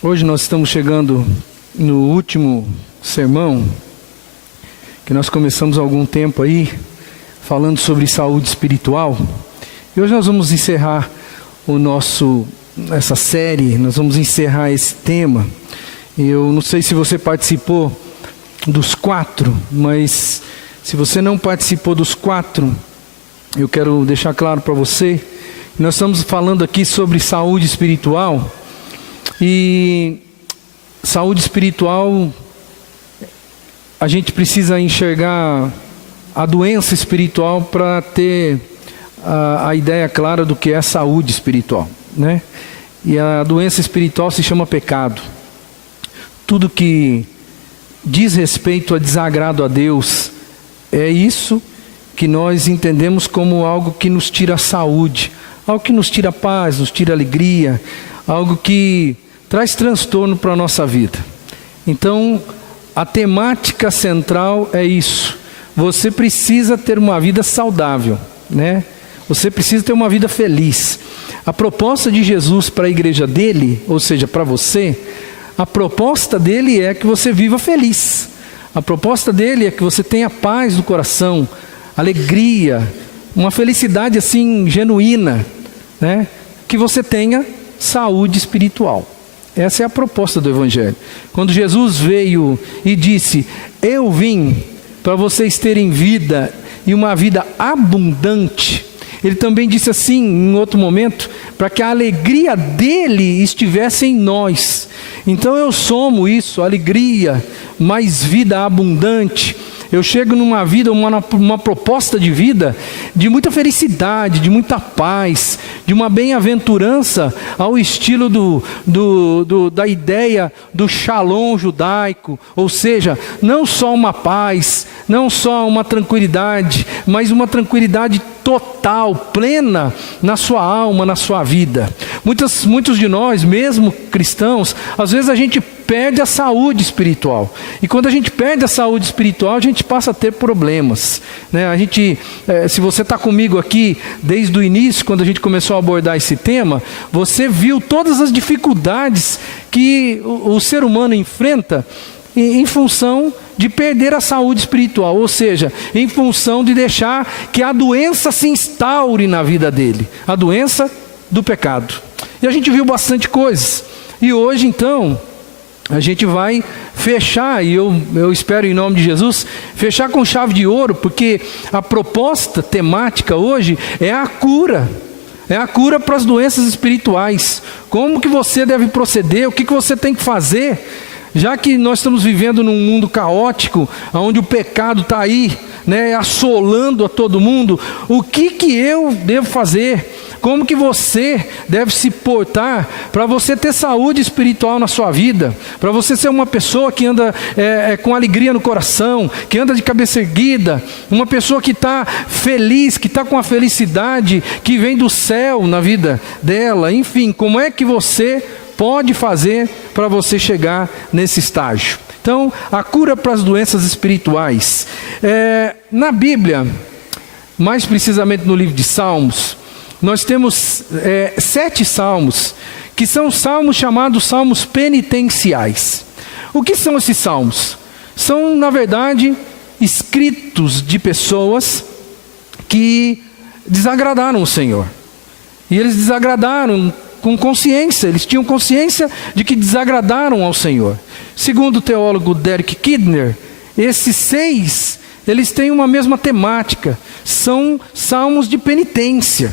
Hoje nós estamos chegando no último sermão, que nós começamos há algum tempo aí, falando sobre saúde espiritual. E hoje nós vamos encerrar essa série, nós vamos encerrar esse tema. Eu não sei se você participou dos 4, mas se você não participou dos 4, eu quero deixar claro para você, nós estamos falando aqui sobre saúde espiritual. E saúde espiritual, a gente precisa enxergar a doença espiritual para ter a ideia clara do que é saúde espiritual, né? E a doença espiritual se chama pecado. Tudo que diz respeito a desagrado a Deus, é isso que nós entendemos como algo que nos tira a saúde, algo que nos tira a paz, nos tira a alegria, algo que traz transtorno para a nossa vida. Então, a temática central é isso. Você precisa ter uma vida saudável, né? Você precisa ter uma vida feliz. A proposta de Jesus para a igreja dele, ou seja, para você, a proposta dele é que você viva feliz. A proposta dele é que você tenha paz no coração, alegria, uma felicidade assim genuína, né? Que você tenha saúde espiritual. Essa é a proposta do Evangelho. Quando Jesus veio e disse: eu vim para vocês terem vida e uma vida abundante, ele também disse assim em outro momento, para que a alegria dele estivesse em nós. Então eu somo isso, alegria, mais vida abundante. Eu chego numa vida, uma proposta de vida de muita felicidade, de muita paz, de uma bem-aventurança ao estilo da ideia do shalom judaico. Ou seja, não só uma paz, não só uma tranquilidade, mas uma tranquilidade total, plena na sua alma, na sua vida. Muitos de nós, mesmo cristãos, às vezes a gente perde a saúde espiritual. E quando a gente perde a saúde espiritual, a gente passa a ter problemas, né? Se você está comigo aqui desde o início, quando a gente começou a abordar esse tema, você viu todas as dificuldades que o ser humano enfrenta em função de perder a saúde espiritual, ou seja, em função de deixar que a doença se instaure na vida dele, a doença do pecado. E a gente viu bastante coisas. E hoje então a gente vai fechar, e eu espero em nome de Jesus, fechar com chave de ouro, porque a proposta temática hoje é a cura. É a cura para as doenças espirituais. Como que você deve proceder, o que você tem que fazer, já que nós estamos vivendo num mundo caótico, onde o pecado está aí, né, assolando a todo mundo. O que eu devo fazer? Como que você deve se portar para você ter saúde espiritual na sua vida, para você ser uma pessoa que anda com alegria no coração, que anda de cabeça erguida, uma pessoa que está feliz, que está com a felicidade que vem do céu na vida dela. Enfim, como é que você pode fazer para você chegar nesse estágio? Então, a cura para as doenças espirituais. Na Bíblia, mais precisamente no livro de Salmos, nós temos 7 salmos, que são salmos chamados salmos penitenciais. O que são esses salmos? São, na verdade, escritos de pessoas que desagradaram o Senhor. E eles desagradaram com consciência, eles tinham consciência de que desagradaram ao Senhor. Segundo o teólogo Derek Kidner, esses 6, eles têm uma mesma temática, são salmos de penitência.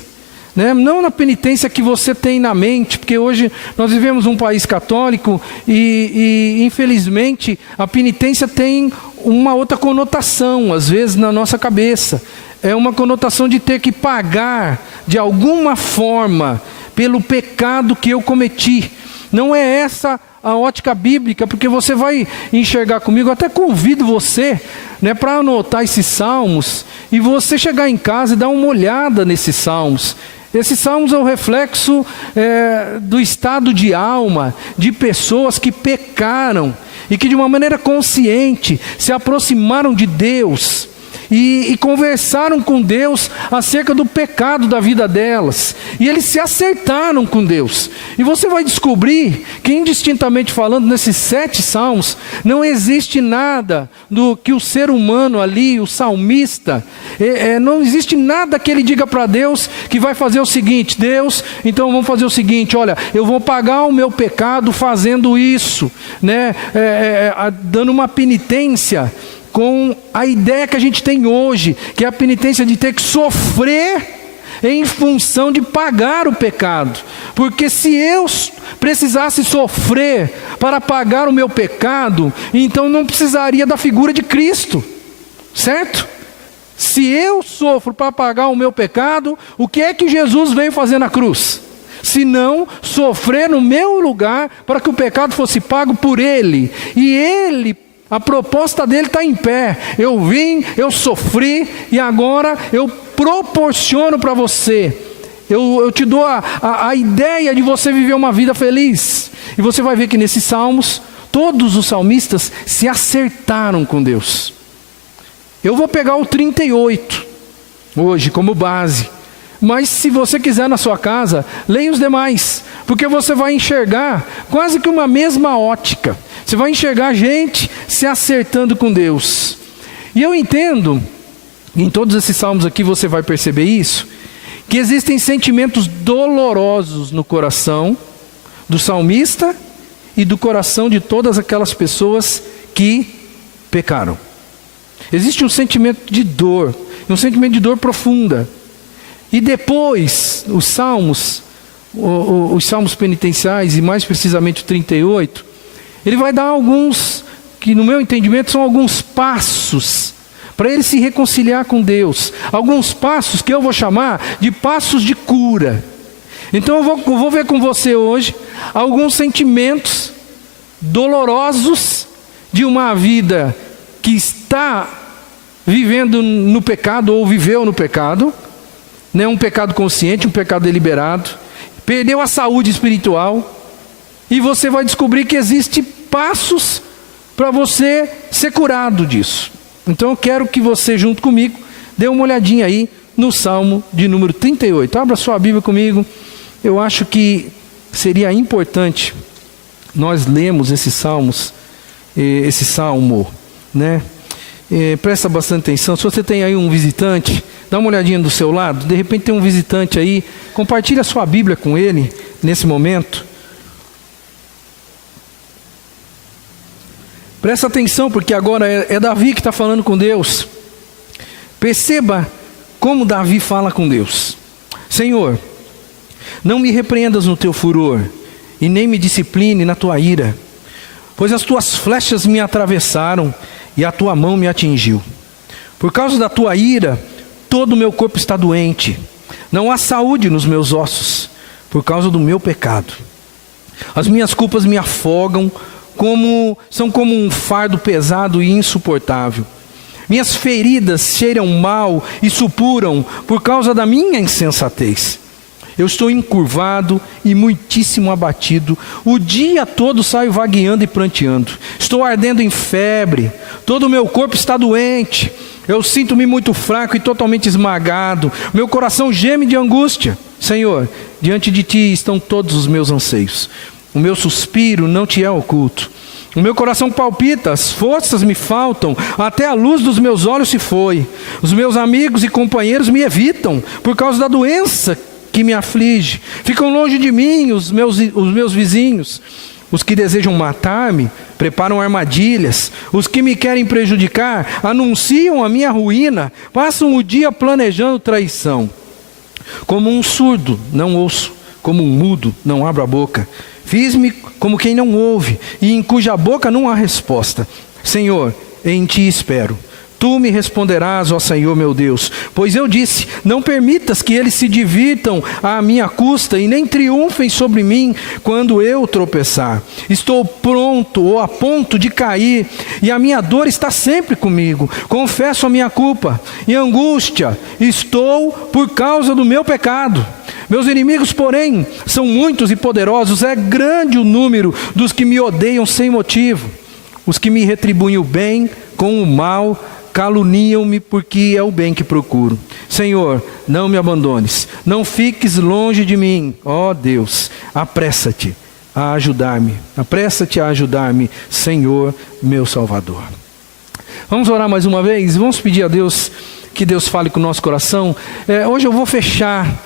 Né? Não na penitência que você tem na mente, porque hoje nós vivemos num país católico e infelizmente a penitência tem uma outra conotação, às vezes na nossa cabeça. É uma conotação de ter que pagar de alguma forma pelo pecado que eu cometi. Não é essa a ótica bíblica, porque você vai enxergar comigo, eu até convido você, né, para anotar esses salmos e você chegar em casa e dar uma olhada nesses salmos. Esses salmos é o reflexo do estado de alma de pessoas que pecaram e que de uma maneira consciente se aproximaram de Deus e conversaram com Deus acerca do pecado da vida delas, e eles se acertaram com Deus. E você vai descobrir que, indistintamente falando, nesses 7 salmos, não existe nada do que o ser humano ali, o salmista, não existe nada que ele diga para Deus que vai fazer o seguinte: Deus, então vamos fazer o seguinte, olha, eu vou pagar o meu pecado fazendo isso, né? Dando uma penitência com a ideia que a gente tem hoje, que é a penitência de ter que sofrer em função de pagar o pecado. Porque se eu precisasse sofrer para pagar o meu pecado, então não precisaria da figura de Cristo, certo? Se eu sofro para pagar o meu pecado, o que é que Jesus veio fazer na cruz? Se não sofrer no meu lugar para que o pecado fosse pago por Ele. E Ele, a proposta dele está em pé. Eu vim, eu sofri e agora eu proporciono para você. Eu te dou a ideia de você viver uma vida feliz. E você vai ver que nesses salmos, todos os salmistas se acertaram com Deus. Eu vou pegar o 38 hoje como base. Mas se você quiser na sua casa, leia os demais. Porque você vai enxergar quase que uma mesma ótica. Você vai enxergar gente se acertando com Deus. E eu entendo, em todos esses salmos aqui você vai perceber isso, que existem sentimentos dolorosos no coração do salmista e do coração de todas aquelas pessoas que pecaram. Existe um sentimento de dor, um sentimento de dor profunda. E depois, os salmos penitenciais, e mais precisamente o 38, ele vai dar alguns, que no meu entendimento são alguns passos, para ele se reconciliar com Deus. Alguns passos que eu vou chamar de passos de cura. Então eu vou ver com você hoje alguns sentimentos dolorosos de uma vida que está vivendo no pecado ou viveu no pecado, né? Um pecado consciente, um pecado deliberado, perdeu a saúde espiritual, e você vai descobrir que existem passos para você ser curado disso. Então eu quero que você, junto comigo, dê uma olhadinha aí no Salmo de número 38. Abra sua Bíblia comigo. Eu acho que seria importante nós lermos esse salmo, né? Presta bastante atenção. Se você tem aí um visitante, dá uma olhadinha do seu lado. De repente tem um visitante aí, compartilhe a sua Bíblia com ele nesse momento. Presta atenção, porque agora é Davi que está falando com Deus. Perceba como Davi fala com Deus. Senhor, não me repreendas no teu furor, e nem me discipline na tua ira, pois as tuas flechas me atravessaram, e a tua mão me atingiu. Por causa da tua ira, todo o meu corpo está doente. Não há saúde nos meus ossos, por causa do meu pecado. As minhas culpas me afogam, são como um fardo pesado e insuportável. Minhas feridas cheiram mal e supuram por causa da minha insensatez. Eu estou encurvado e muitíssimo abatido. O dia todo saio vagueando e pranteando. Estou ardendo em febre. Todo o meu corpo está doente. Eu sinto-me muito fraco e totalmente esmagado. Meu coração geme de angústia. Senhor, diante de ti estão todos os meus anseios. O meu suspiro não te é oculto. O meu coração palpita, as forças me faltam, até a luz dos meus olhos se foi. Os meus amigos e companheiros me evitam por causa da doença que me aflige. Ficam longe de mim os meus vizinhos. Os que desejam matar-me preparam armadilhas. Os que me querem prejudicar anunciam a minha ruína. Passam o dia planejando traição. Como um surdo, não ouço. Como um mudo, não abro a boca. Fiz-me como quem não ouve, e em cuja boca não há resposta. Senhor, em ti espero. Tu me responderás, ó Senhor meu Deus. Pois eu disse, não permitas que eles se divirtam à minha custa, e nem triunfem sobre mim quando eu tropeçar. Estou pronto ou a ponto de cair, e a minha dor está sempre comigo. Confesso a minha culpa, e angústia estou por causa do meu pecado. Meus inimigos, porém, são muitos e poderosos. É grande o número dos que me odeiam sem motivo. Os que me retribuem o bem com o mal caluniam-me porque é o bem que procuro. Senhor, não me abandones, não fiques longe de mim. Ó Deus, apressa-te a ajudar-me, Senhor, meu Salvador. Vamos orar mais uma vez? Vamos pedir a Deus que Deus fale com o nosso coração. Hoje eu vou fechar.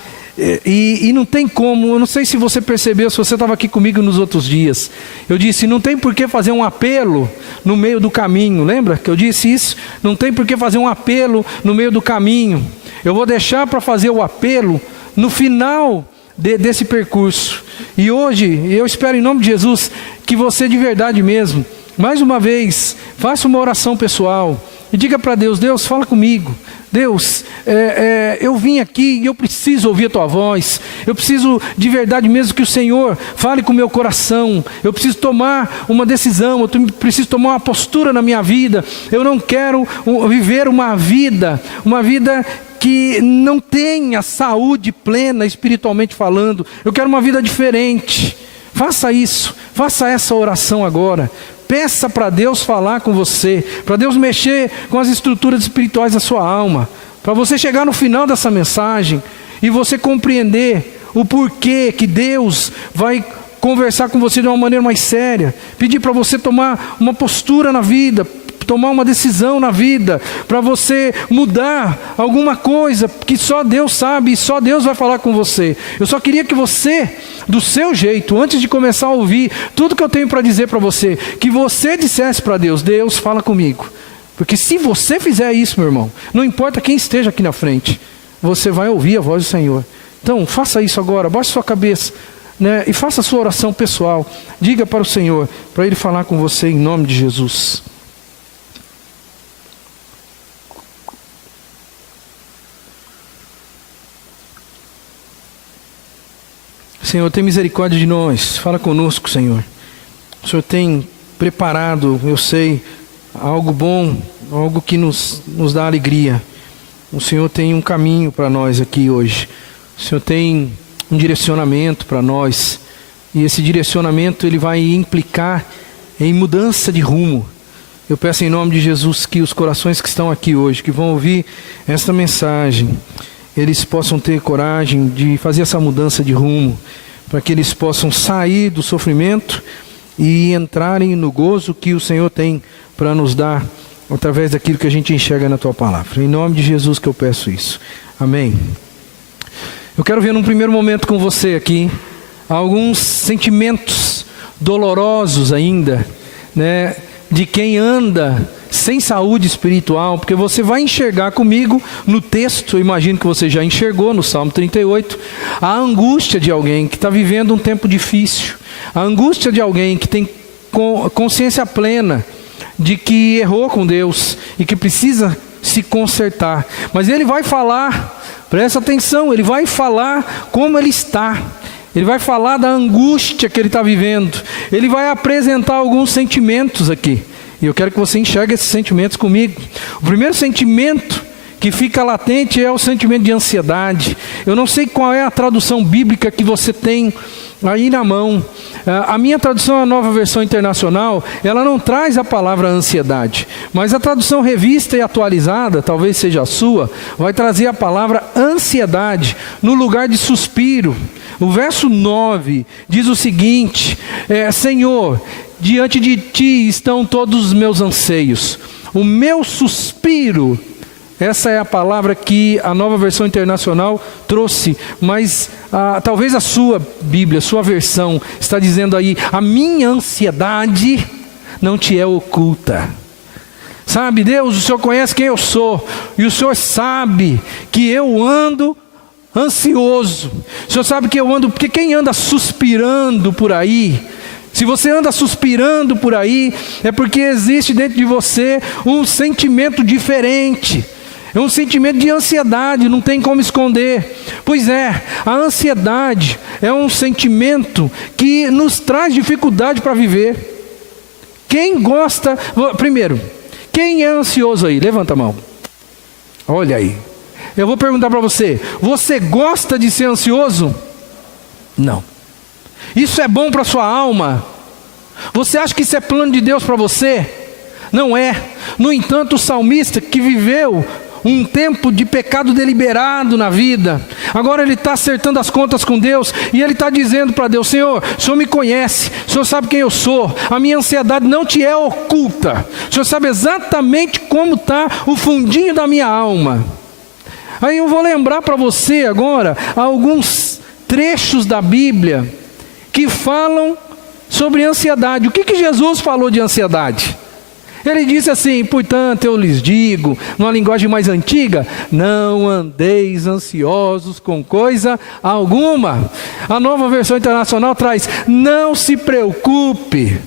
E não tem como, eu não sei se você percebeu, se você estava aqui comigo nos outros dias. Eu disse, não tem por que fazer um apelo no meio do caminho. Lembra que eu disse isso? Não tem por que fazer um apelo no meio do caminho. Eu vou deixar para fazer o apelo no final desse percurso. E hoje, eu espero em nome de Jesus, que você de verdade mesmo, mais uma vez, faça uma oração pessoal. E diga para Deus, Deus, fala comigo. Deus, eu vim aqui e eu preciso ouvir a Tua voz. Eu preciso de verdade mesmo que o Senhor fale com o meu coração. Eu preciso tomar uma decisão, eu preciso tomar uma postura na minha vida. Eu não quero viver uma vida que não tenha saúde plena espiritualmente falando. Eu quero uma vida diferente. Faça isso, faça essa oração agora. Peça para Deus falar com você, para Deus mexer com as estruturas espirituais da sua alma, para você chegar no final dessa mensagem e você compreender o porquê que Deus vai conversar com você de uma maneira mais séria, pedir para você tomar uma postura na vida, tomar uma decisão na vida, para você mudar alguma coisa que só Deus sabe e só Deus vai falar com você. Eu só queria que você, do seu jeito, antes de começar a ouvir tudo que eu tenho para dizer para você, que você dissesse para Deus, Deus fala comigo. Porque se você fizer isso, meu irmão, não importa quem esteja aqui na frente, você vai ouvir a voz do Senhor. Então faça isso agora, baixe sua cabeça, né, e faça a sua oração pessoal. Diga para o Senhor, para Ele falar com você em nome de Jesus. Senhor, tem misericórdia de nós, fala conosco, Senhor. O Senhor tem preparado, eu sei, algo bom, algo que nos dá alegria. O Senhor tem um caminho para nós aqui hoje. O Senhor tem um direcionamento para nós. E esse direcionamento ele vai implicar em mudança de rumo. Eu peço em nome de Jesus que os corações que estão aqui hoje, que vão ouvir esta mensagem, eles possam ter coragem de fazer essa mudança de rumo, para que eles possam sair do sofrimento e entrarem no gozo que o Senhor tem para nos dar, através daquilo que a gente enxerga na Tua Palavra. Em nome de Jesus que eu peço isso. Amém. Eu quero ver num primeiro momento com você aqui, alguns sentimentos dolorosos ainda, né, de quem anda sem saúde espiritual, porque você vai enxergar comigo no texto, eu imagino que você já enxergou no Salmo 38, a angústia de alguém que está vivendo um tempo difícil, a angústia de alguém que tem consciência plena de que errou com Deus e que precisa se consertar. Mas ele vai falar, presta atenção, ele vai falar como ele está. Ele vai falar da angústia que ele está vivendo. Ele vai apresentar alguns sentimentos aqui. E eu quero que você enxergue esses sentimentos comigo. O primeiro sentimento que fica latente é o sentimento de ansiedade. Eu não sei qual é a tradução bíblica que você tem aí na mão. A minha tradução é a Nova Versão Internacional. Ela não traz a palavra ansiedade. Mas a tradução revista e atualizada, talvez seja a sua, vai trazer a palavra ansiedade no lugar de suspiro. O verso 9 diz o seguinte: Senhor, diante de Ti estão todos os meus anseios, o meu suspiro. Essa é a palavra que a Nova Versão Internacional trouxe, mas talvez a sua Bíblia, a sua versão, está dizendo aí: a minha ansiedade não te é oculta. Sabe, Deus, o Senhor conhece quem eu sou, e o Senhor sabe que eu ando ansioso. O Senhor sabe que eu ando, porque quem anda suspirando por aí, se você anda suspirando por aí, é porque existe dentro de você um sentimento diferente. É um sentimento de ansiedade, não tem como esconder. Pois é, a ansiedade é um sentimento que nos traz dificuldade para viver. Quem gosta, primeiro, quem é ansioso aí? Levanta a mão. Olha aí. Eu vou perguntar para você, você gosta de ser ansioso? Não. Isso é bom para a sua alma? Você acha que isso é plano de Deus para você? Não é. No entanto, o salmista que viveu um tempo de pecado deliberado na vida, agora ele está acertando as contas com Deus, e ele está dizendo para Deus: Senhor, o Senhor me conhece, o Senhor sabe quem eu sou, a minha ansiedade não te é oculta, o Senhor sabe exatamente como está o fundinho da minha alma. Aí eu vou lembrar para você agora alguns trechos da Bíblia que falam sobre ansiedade. O que Jesus falou de ansiedade? Ele disse assim: portanto eu lhes digo, numa linguagem mais antiga, não andeis ansiosos com coisa alguma. A Nova Versão Internacional traz: não se preocupe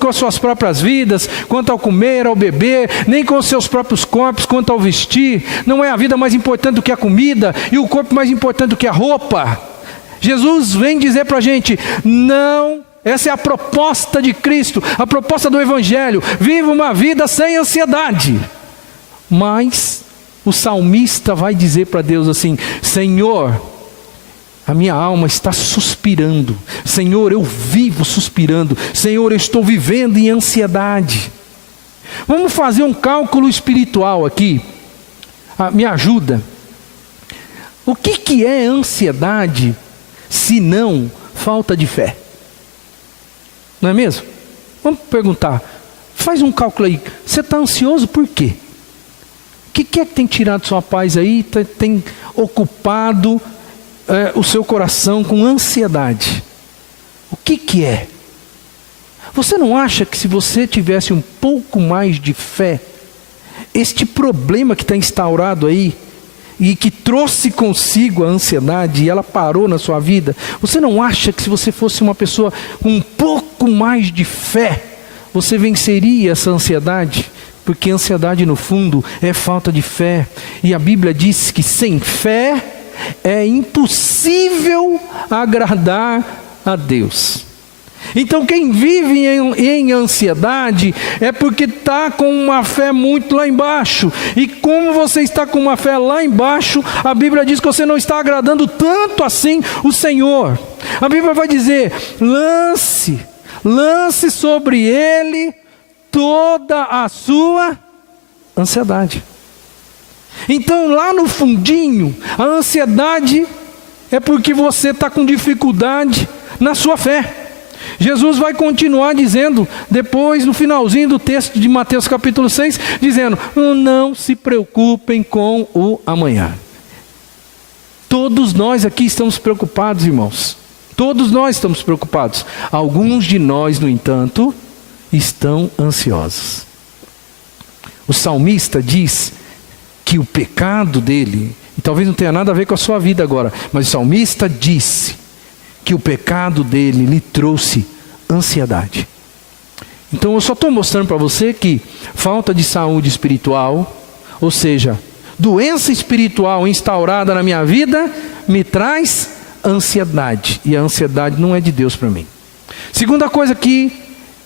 com as suas próprias vidas, quanto ao comer, ao beber, nem com os seus próprios corpos, quanto ao vestir. Não é a vida mais importante do que a comida, e o corpo mais importante do que a roupa. Jesus vem dizer para a gente: não. Essa é a proposta de Cristo, a proposta do Evangelho. Viva uma vida sem ansiedade. Mas o salmista vai dizer para Deus assim: Senhor, a minha alma está suspirando. Senhor, eu vivo suspirando. Senhor, eu estou vivendo em ansiedade. Vamos fazer um cálculo espiritual aqui. Me ajuda. O que é ansiedade, se não falta de fé? Não é mesmo? Vamos perguntar. Faz um cálculo aí. Você está ansioso por quê? O que é que tem tirado sua paz aí? Tem ocupado o seu coração com ansiedade? O que é? Você não acha que se você tivesse um pouco mais de fé, este problema que está instaurado aí, e que trouxe consigo a ansiedade, e ela parou na sua vida, você não acha que se você fosse uma pessoa com um pouco mais de fé, você venceria essa ansiedade? Porque ansiedade no fundo é falta de fé, e a Bíblia diz que sem fé é impossível agradar a Deus. Então quem vive em ansiedade é porque está com uma fé muito lá embaixo. E como você está com uma fé lá embaixo, a Bíblia diz que você não está agradando tanto assim o Senhor. A Bíblia vai dizer: lance sobre Ele toda a sua ansiedade. Então lá no fundinho, a ansiedade é porque você está com dificuldade na sua fé. Jesus vai continuar dizendo, depois no finalzinho do texto de Mateus capítulo 6, dizendo: não se preocupem com o amanhã. Todos nós aqui estamos preocupados, irmãos. Todos nós estamos preocupados. Alguns de nós, no entanto, estão ansiosos. O salmista diz que o pecado dele, e talvez não tenha nada a ver com a sua vida agora, mas o salmista disse que o pecado dele lhe trouxe ansiedade. Então eu só estou mostrando para você que falta de saúde espiritual, ou seja, doença espiritual instaurada na minha vida, me traz ansiedade. E a ansiedade não é de Deus para mim. Segunda coisa que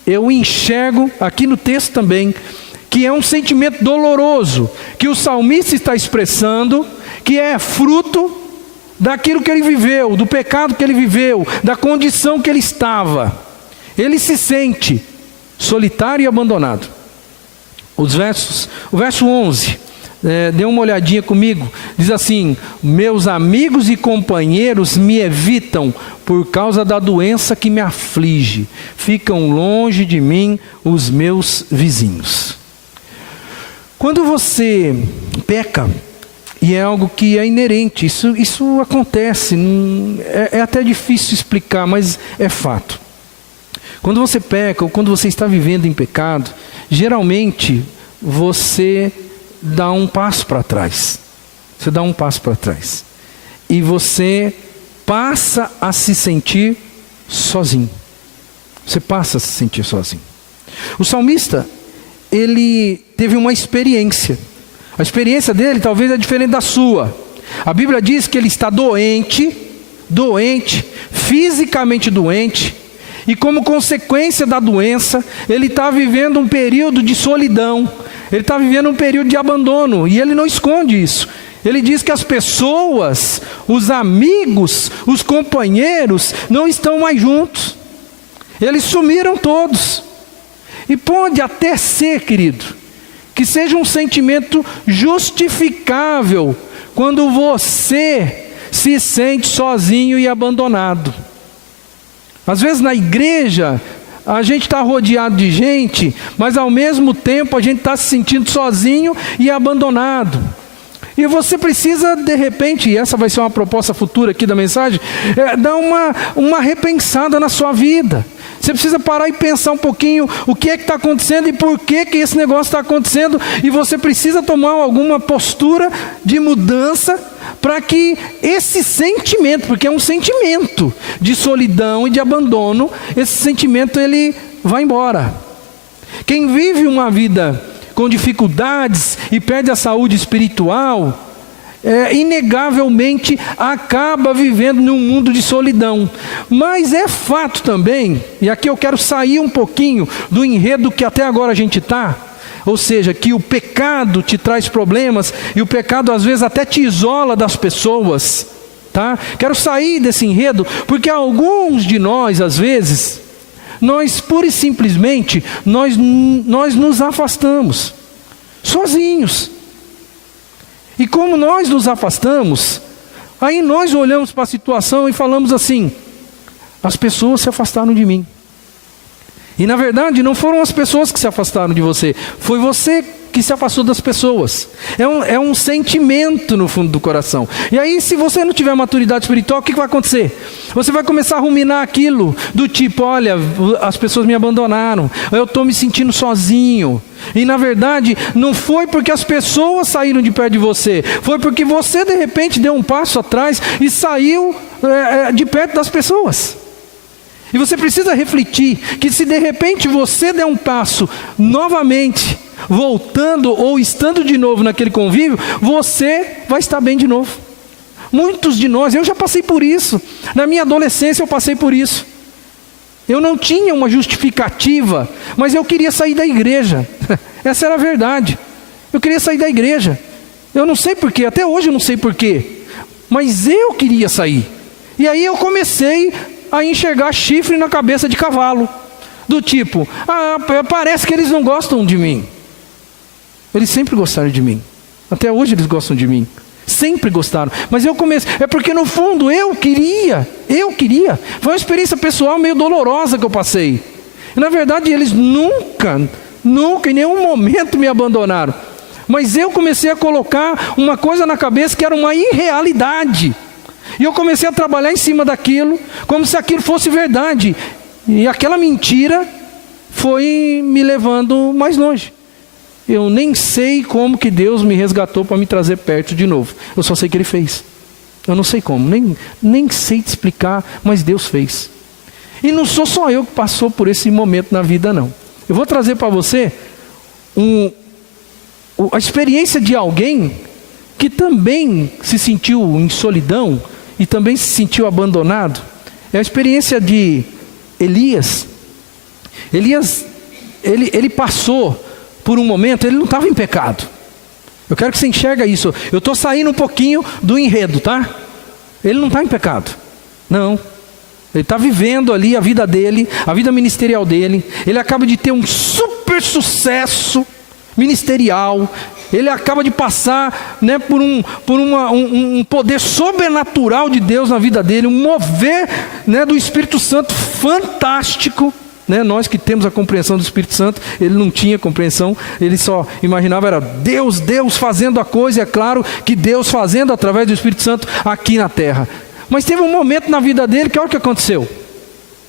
eu enxergo aqui no texto também, que é um sentimento doloroso, que o salmista está expressando, que é fruto daquilo que ele viveu, do pecado que ele viveu, da condição que ele estava. Ele se sente solitário e abandonado. O verso 11, dê uma olhadinha comigo, diz assim: meus amigos e companheiros me evitam por causa da doença que me aflige, ficam longe de mim os meus vizinhos. Quando você peca, e é algo que é inerente, isso acontece, é até difícil explicar, mas é fato. Quando você peca, ou quando você está vivendo em pecado, geralmente você dá um passo para trás. Você dá um passo para trás. E você passa a se sentir sozinho. Você passa a se sentir sozinho. O salmista, ele teve uma experiência. A experiência dele talvez é diferente da sua. A Bíblia diz que ele está doente, fisicamente doente, e como consequência da doença, ele está vivendo um período de solidão, ele está vivendo um período de abandono, e ele não esconde isso. Ele diz que as pessoas, os amigos, os companheiros, não estão mais juntos. Eles sumiram todos. E pode até ser, querido, que seja um sentimento justificável quando você se sente sozinho e abandonado. Às vezes na igreja a gente está rodeado de gente, mas ao mesmo tempo a gente está se sentindo sozinho e abandonado. E você precisa, de repente, e essa vai ser uma proposta futura aqui da mensagem, dar uma repensada na sua vida. Você precisa parar e pensar um pouquinho o que é que está acontecendo e por que esse negócio está acontecendo. E você precisa tomar alguma postura de mudança para que esse sentimento, porque é um sentimento de solidão e de abandono, esse sentimento ele vai embora. Quem vive uma vida com dificuldades e perde a saúde espiritual, inegavelmente acaba vivendo num mundo de solidão. Mas é fato também, e aqui eu quero sair um pouquinho do enredo que até agora a gente está, ou seja, que o pecado te traz problemas, e o pecado às vezes até te isola das pessoas, tá? Quero sair desse enredo, porque alguns de nós às vezes, nós pura e simplesmente, nós nos afastamos, sozinhos. E como nós nos afastamos, aí nós olhamos para a situação e falamos assim: as pessoas se afastaram de mim. E na verdade não foram as pessoas que se afastaram de você, foi você que se afastou das pessoas. É um sentimento no fundo do coração. E aí, se você não tiver maturidade espiritual, o que vai acontecer? Você vai começar a ruminar aquilo do tipo: olha, as pessoas me abandonaram, eu estou me sentindo sozinho. E na verdade não foi porque as pessoas saíram de perto de você, foi porque você de repente deu um passo atrás e saiu de perto das pessoas. E você precisa refletir que se de repente você der um passo novamente, voltando ou estando de novo naquele convívio, você vai estar bem de novo. Muitos de nós, eu já passei por isso, na minha adolescência eu passei por isso. Eu não tinha uma justificativa, mas eu queria sair da igreja. Essa era a verdade. Eu queria sair da igreja. Eu não sei porquê, até hoje eu não sei porquê, mas eu queria sair. E aí eu comecei a enxergar chifre na cabeça de cavalo, do tipo: parece que eles não gostam de mim. Eles sempre gostaram de mim, até hoje eles gostam de mim, sempre gostaram, mas eu comecei, porque no fundo eu queria, foi uma experiência pessoal meio dolorosa que eu passei, e na verdade eles nunca em nenhum momento me abandonaram, mas eu comecei a colocar uma coisa na cabeça que era uma irrealidade, e eu comecei a trabalhar em cima daquilo, como se aquilo fosse verdade. E aquela mentira foi me levando mais longe. Eu nem sei como que Deus me resgatou para me trazer perto de novo. Eu só sei que Ele fez. Eu não sei como, nem sei te explicar, mas Deus fez. E não sou só eu que passou por esse momento na vida, não. Eu vou trazer para você a experiência de alguém que também se sentiu em solidão e também se sentiu abandonado. É a experiência de Elias. Elias, ele passou por um momento, ele não estava em pecado. Eu quero que você enxergue isso. Eu estou saindo um pouquinho do enredo, tá? Ele não está em pecado, não. Ele está vivendo ali a vida dele, a vida ministerial dele. Ele acaba de ter um super sucesso ministerial. Ele acaba de passar, né, por um poder sobrenatural de Deus na vida dele, um mover, né, do Espírito Santo fantástico, né? Nós que temos a compreensão do Espírito Santo, ele não tinha compreensão, ele só imaginava era Deus fazendo a coisa, e é claro que Deus fazendo através do Espírito Santo aqui na terra. Mas teve um momento na vida dele que olha o que aconteceu.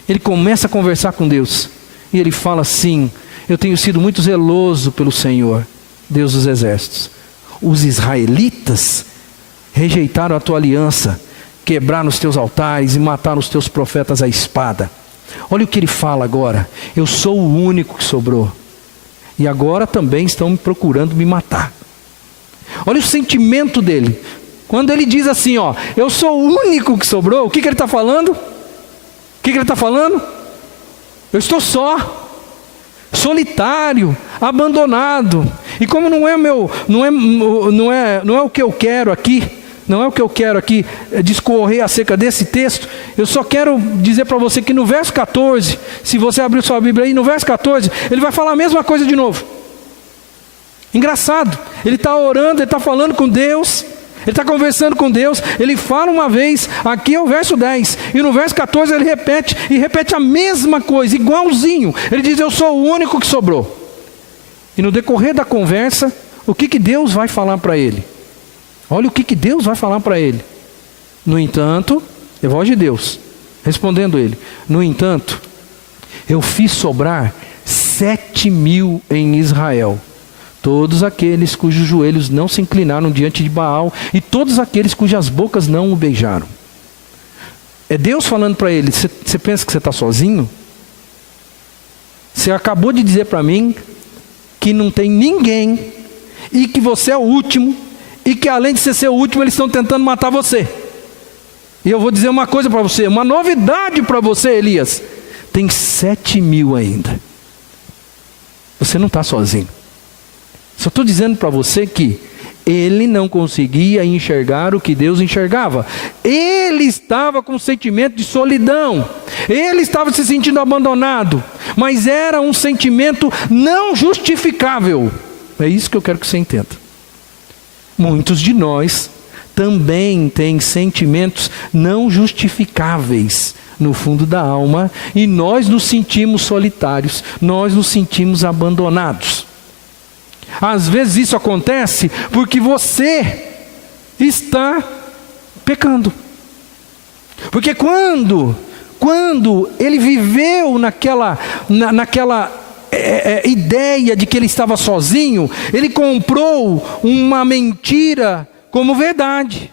Ele começa a conversar com Deus, e ele fala assim: eu tenho sido muito zeloso pelo Senhor, Deus dos exércitos. Os israelitas rejeitaram a tua aliança, quebraram os teus altares e mataram os teus profetas à espada. Olha o que ele fala agora: eu sou o único que sobrou, e agora também estão me procurando me matar. Olha o sentimento dele, quando ele diz assim, ó, eu sou o único que sobrou. O que ele está falando? Eu estou só, solitário, abandonado. E como não é o que eu quero aqui, não é o que eu quero aqui discorrer acerca desse texto. Eu só quero dizer para você que no verso 14, se você abrir sua Bíblia aí, no verso 14, ele vai falar a mesma coisa de novo. Engraçado, ele está orando, ele está falando com Deus, ele está conversando com Deus, ele fala uma vez, aqui é o verso 10, e no verso 14 ele repete, e repete a mesma coisa, igualzinho. Ele diz, eu sou o único que sobrou. E no decorrer da conversa, o que Deus vai falar para ele? Olha o que Deus vai falar para ele. No entanto, é a voz de Deus, respondendo ele, no entanto, eu fiz sobrar 7.000 em Israel, todos aqueles cujos joelhos não se inclinaram diante de Baal, e todos aqueles cujas bocas não o beijaram. É Deus falando para ele, você pensa que você está sozinho? Você acabou de dizer para mim que não tem ninguém, e que você é o último, e que além de você ser o último, eles estão tentando matar você. E eu vou dizer uma coisa para você, uma novidade para você, Elias, tem 7.000 ainda. Você não está sozinho. Só estou dizendo para você que ele não conseguia enxergar o que Deus enxergava. Ele estava com um sentimento de solidão. Ele estava se sentindo abandonado. Mas era um sentimento não justificável. É isso que eu quero que você entenda. Muitos de nós também têm sentimentos não justificáveis no fundo da alma. E nós nos sentimos solitários. Nós nos sentimos abandonados. Às vezes isso acontece porque você está pecando. Porque quando ele viveu naquela ideia de que ele estava sozinho, ele comprou uma mentira como verdade.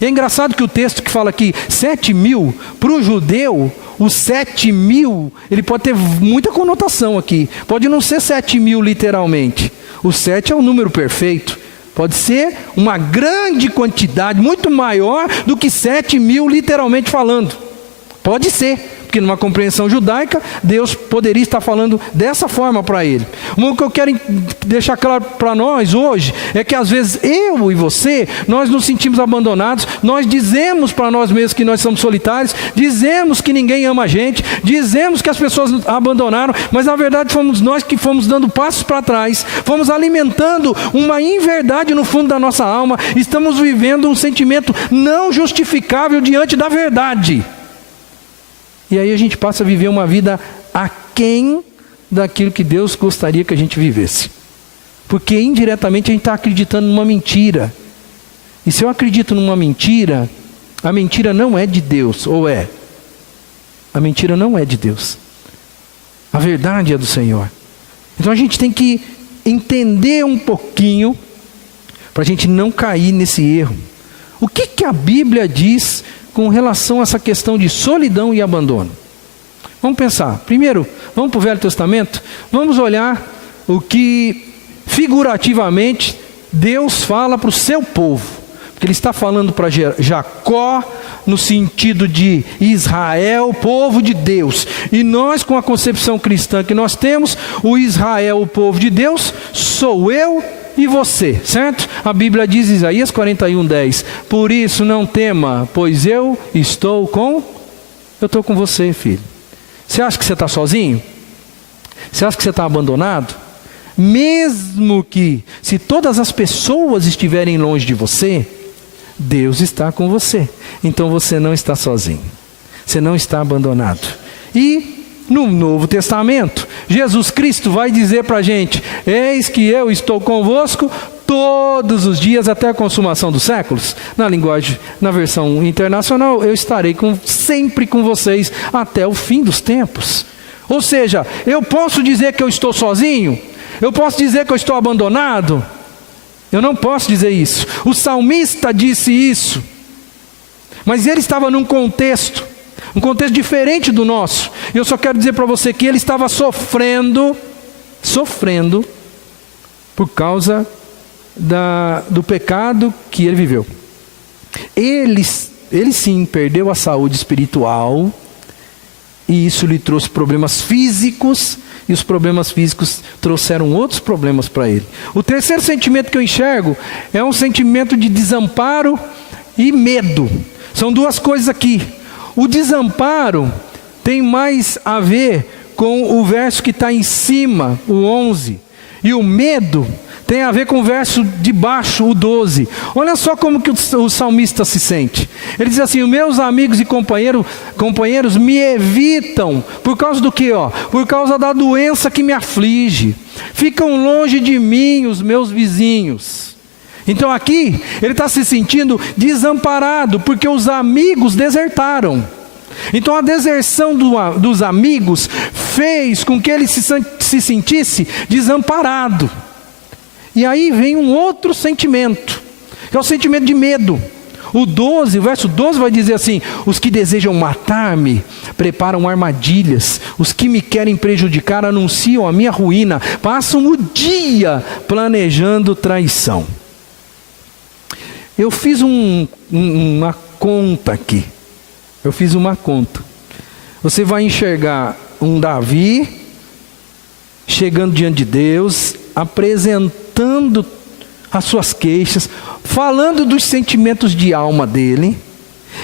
E é engraçado que o texto que fala aqui 7.000, para o judeu, o 7.000, ele pode ter muita conotação aqui. Pode não ser 7.000 literalmente. O 7 é o número perfeito. Pode ser uma grande quantidade, muito maior do que 7.000 literalmente falando. Pode ser. Porque numa compreensão judaica, Deus poderia estar falando dessa forma para ele. O que eu quero deixar claro para nós hoje, é que às vezes eu e você, nós nos sentimos abandonados, nós dizemos para nós mesmos que nós somos solitários, dizemos que ninguém ama a gente, dizemos que as pessoas nos abandonaram, mas na verdade fomos nós que fomos dando passos para trás, fomos alimentando uma inverdade no fundo da nossa alma, estamos vivendo um sentimento não justificável diante da verdade. E aí a gente passa a viver uma vida aquém daquilo que Deus gostaria que a gente vivesse. Porque indiretamente a gente está acreditando numa mentira. E se eu acredito numa mentira, a mentira não é de Deus, ou é? A mentira não é de Deus. A verdade é do Senhor. Então a gente tem que entender um pouquinho, para a gente não cair nesse erro. O que a Bíblia diz com relação a essa questão de solidão e abandono? Vamos pensar. Primeiro, vamos para o Velho Testamento. Vamos olhar o que figurativamente Deus fala para o seu povo. Porque Ele está falando para Jacó no sentido de Israel, povo de Deus. E nós, com a concepção cristã que nós temos, o Israel, o povo de Deus, sou eu e você, certo? A Bíblia diz, Isaías 41:10, por isso não tema, pois eu estou com você, filho. Você acha que você está sozinho? Você acha que você está abandonado? Mesmo que, se todas as pessoas estiverem longe de você, Deus está com você. Então você não está sozinho. Você não está abandonado. E no Novo Testamento, Jesus Cristo vai dizer para a gente, eis que eu estou convosco todos os dias até a consumação dos séculos. Na versão internacional, eu estarei sempre com vocês até o fim dos tempos. Ou seja, eu posso dizer que eu estou sozinho? Eu posso dizer que eu estou abandonado? Eu não posso dizer isso. O salmista disse isso. Mas ele estava num contexto, um contexto diferente do nosso. E eu só quero dizer para você que ele estava sofrendo por causa do pecado que ele viveu. Ele sim perdeu a saúde espiritual e isso lhe trouxe problemas físicos, e os problemas físicos trouxeram outros problemas para ele. O terceiro sentimento que eu enxergo é um sentimento de desamparo e medo. São duas coisas aqui. O desamparo tem mais a ver com o verso que está em cima, o 11. E o medo tem a ver com o verso de baixo, o 12. Olha só como que o salmista se sente. Ele diz assim: meus amigos e companheiros me evitam. Por causa do quê? Por causa da doença que me aflige. Ficam longe de mim os meus vizinhos. Então aqui, ele está se sentindo desamparado, porque os amigos desertaram. Então a deserção dos amigos fez com que ele se sentisse desamparado. E aí vem um outro sentimento, que é o sentimento de medo. O verso 12 vai dizer assim: os que desejam matar-me preparam armadilhas, os que me querem prejudicar anunciam a minha ruína, passam o dia planejando traição. Eu fiz uma conta aqui. Você vai enxergar um Davi chegando diante de Deus, apresentando as suas queixas, falando dos sentimentos de alma dele.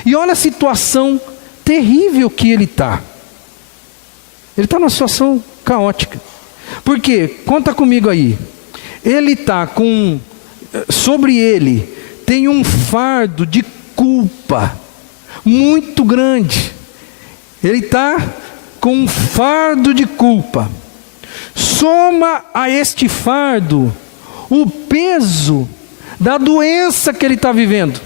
E olha a situação terrível que ele está. Ele está numa situação caótica. Por quê? Conta comigo aí. Ele está sobre ele tem um fardo de culpa muito grande. Ele está com um fardo de culpa. Soma a este fardo o peso da doença que ele está vivendo.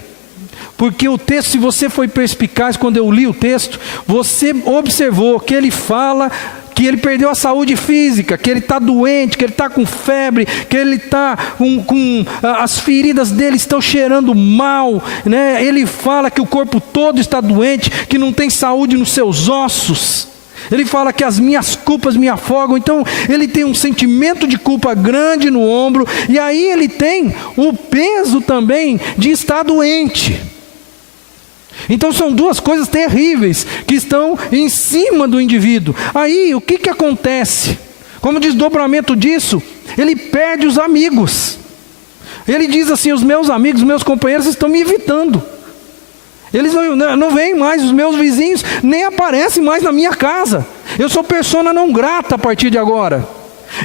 Porque o texto, se você foi perspicaz quando eu li o texto, você observou que ele fala que ele perdeu a saúde física, que ele está doente, que ele está com febre, que ele está as feridas dele estão cheirando mal, né? Ele fala que o corpo todo está doente, que não tem saúde nos seus ossos. Ele fala que as minhas culpas me afogam. Então ele tem um sentimento de culpa grande no ombro, e aí ele tem o peso também de estar doente. Então são duas coisas terríveis que estão em cima do indivíduo. Aí o que acontece? Como desdobramento disso, ele perde os amigos. Ele diz assim: os meus amigos, os meus companheiros estão me evitando. Eles não vêm mais, os meus vizinhos nem aparecem mais na minha casa. Eu sou persona não grata a partir de agora.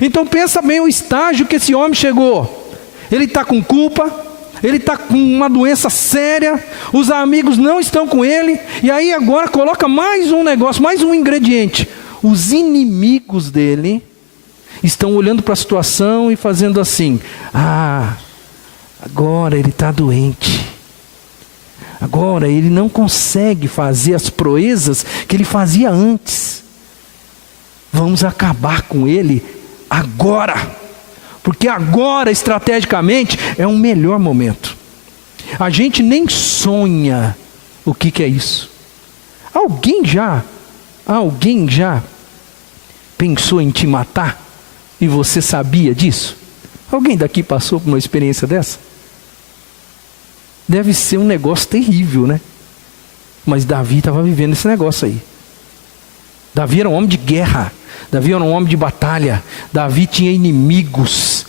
Então pensa bem o estágio que esse homem chegou. Ele está com culpa, ele está com uma doença séria, os amigos não estão com ele, e aí agora coloca mais um negócio, mais um ingrediente. Os inimigos dele estão olhando para a situação e fazendo assim: agora ele está doente. Agora ele não consegue fazer as proezas que ele fazia antes. Vamos acabar com ele agora. Porque agora, estrategicamente, é um melhor momento. A gente nem sonha o que é isso. Alguém já pensou em te matar e você sabia disso? Alguém daqui passou por uma experiência dessa? Deve ser um negócio terrível, né? Mas Davi estava vivendo esse negócio aí. Davi era um homem de guerra. Davi era um homem de batalha. Davi tinha inimigos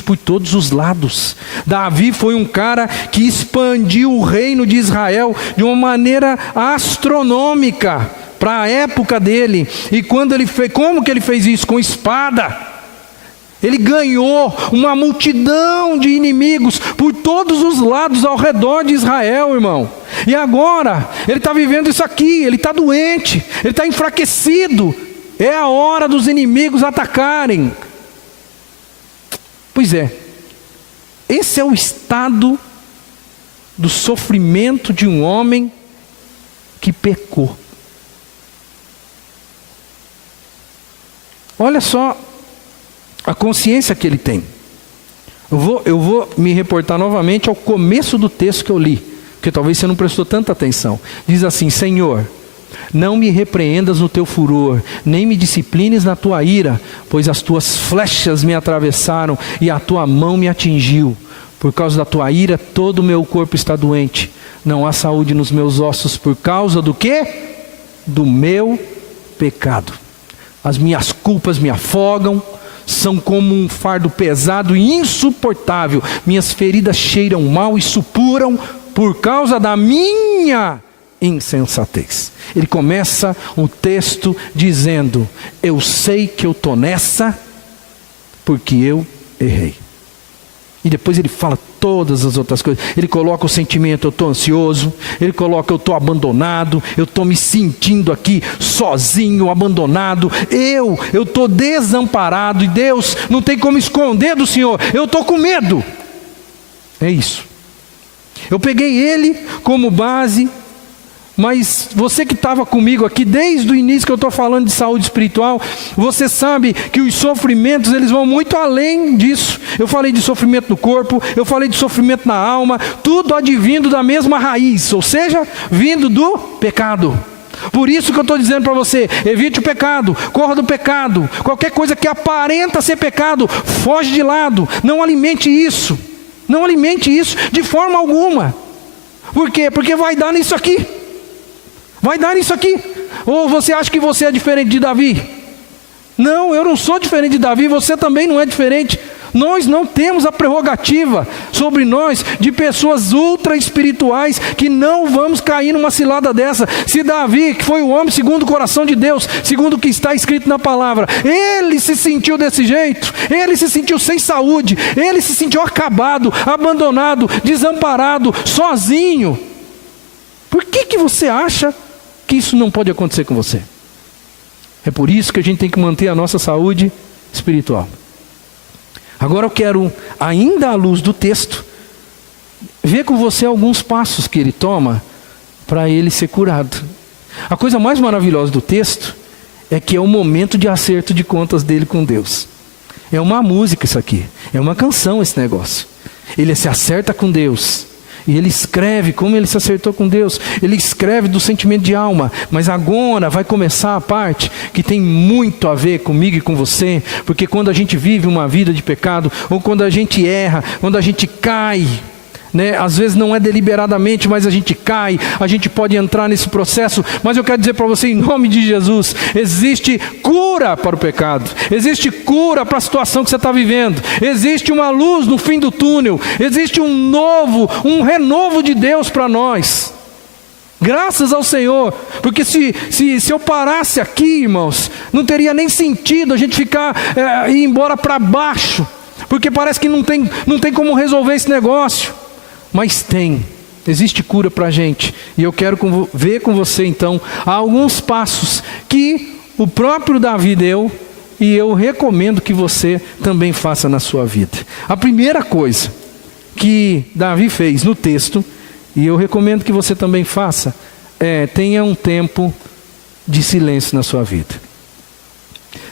por todos os lados. Davi foi um cara que expandiu o reino de Israel de uma maneira astronômica para a época dele. E como que ele fez isso? Com espada. Ele ganhou uma multidão de inimigos por todos os lados ao redor de Israel, irmão. E agora ele está vivendo isso aqui. Ele está doente, ele está enfraquecido. É a hora dos inimigos atacarem. Pois é, esse é o estado do sofrimento de um homem que pecou. Olha só a consciência que ele tem. Eu vou me reportar novamente ao começo do texto que eu li, porque talvez você não prestou tanta atenção. Diz assim: Senhor, não me repreendas no teu furor, nem me disciplines na tua ira, pois as tuas flechas me atravessaram e a tua mão me atingiu. Por causa da tua ira, todo o meu corpo está doente. Não há saúde nos meus ossos. Por causa do quê? Do meu pecado. As minhas culpas me afogam, são como um fardo pesado e insuportável. Minhas feridas cheiram mal e supuram por causa da minha insensatez. Ele começa o texto dizendo: eu sei que eu estou nessa porque eu errei. E depois ele fala todas as outras coisas. Ele coloca o sentimento: eu estou ansioso. Ele coloca: eu estou abandonado. Eu estou me sentindo aqui sozinho, abandonado. Eu estou desamparado. E Deus não tem como esconder do Senhor. Eu estou com medo. É isso. Eu peguei ele como base. Mas você que estava comigo aqui desde o início que eu estou falando de saúde espiritual, você sabe que os sofrimentos, eles vão muito além disso. Eu falei de sofrimento no corpo, eu falei de sofrimento na alma, tudo advindo da mesma raiz, ou seja, vindo do pecado. Por isso que eu estou dizendo para você: evite o pecado, corra do pecado. Qualquer coisa que aparenta ser pecado, foge de lado. Não alimente isso, não alimente isso de forma alguma. Por quê? Porque vai dar nisso aqui. Vai dar isso aqui. Ou você acha que você é diferente de Davi? Não, eu não sou diferente de Davi, você também não é diferente. Nós não temos a prerrogativa sobre nós de pessoas ultra espirituais que não vamos cair numa cilada dessa. Se Davi, que foi o homem segundo o coração de Deus, segundo o que está escrito na palavra, ele se sentiu desse jeito, ele se sentiu sem saúde, ele se sentiu acabado, abandonado, desamparado, sozinho. Por que você acha que isso não pode acontecer com você? É por isso que a gente tem que manter a nossa saúde espiritual. Agora eu quero, ainda à luz do texto, ver com você alguns passos que ele toma para ele ser curado. A coisa mais maravilhosa do texto é que é o momento de acerto de contas dele com Deus. É uma música isso aqui, é uma canção esse negócio. Ele se acerta com Deus. E ele escreve como ele se acertou com Deus. Ele escreve do sentimento de alma. Mas agora vai começar a parte que tem muito a ver comigo e com você. Porque quando a gente vive uma vida de pecado, ou quando a gente erra, quando a gente cai, né? Às vezes não é deliberadamente, mas a gente cai, a gente pode entrar nesse processo. Mas eu quero dizer para você, em nome de Jesus, existe cura para o pecado, existe cura para a situação que você está vivendo, existe uma luz no fim do túnel, existe um renovo de Deus para nós. Graças ao Senhor, porque se eu parasse aqui, irmãos, não teria nem sentido a gente ficar ir embora para baixo, porque parece que não tem como resolver esse negócio. Mas existe cura para a gente. E eu quero ver com você então alguns passos que o próprio Davi deu, e eu recomendo que você também faça na sua vida. A primeira coisa que Davi fez no texto, e eu recomendo que você também faça, tenha um tempo de silêncio na sua vida.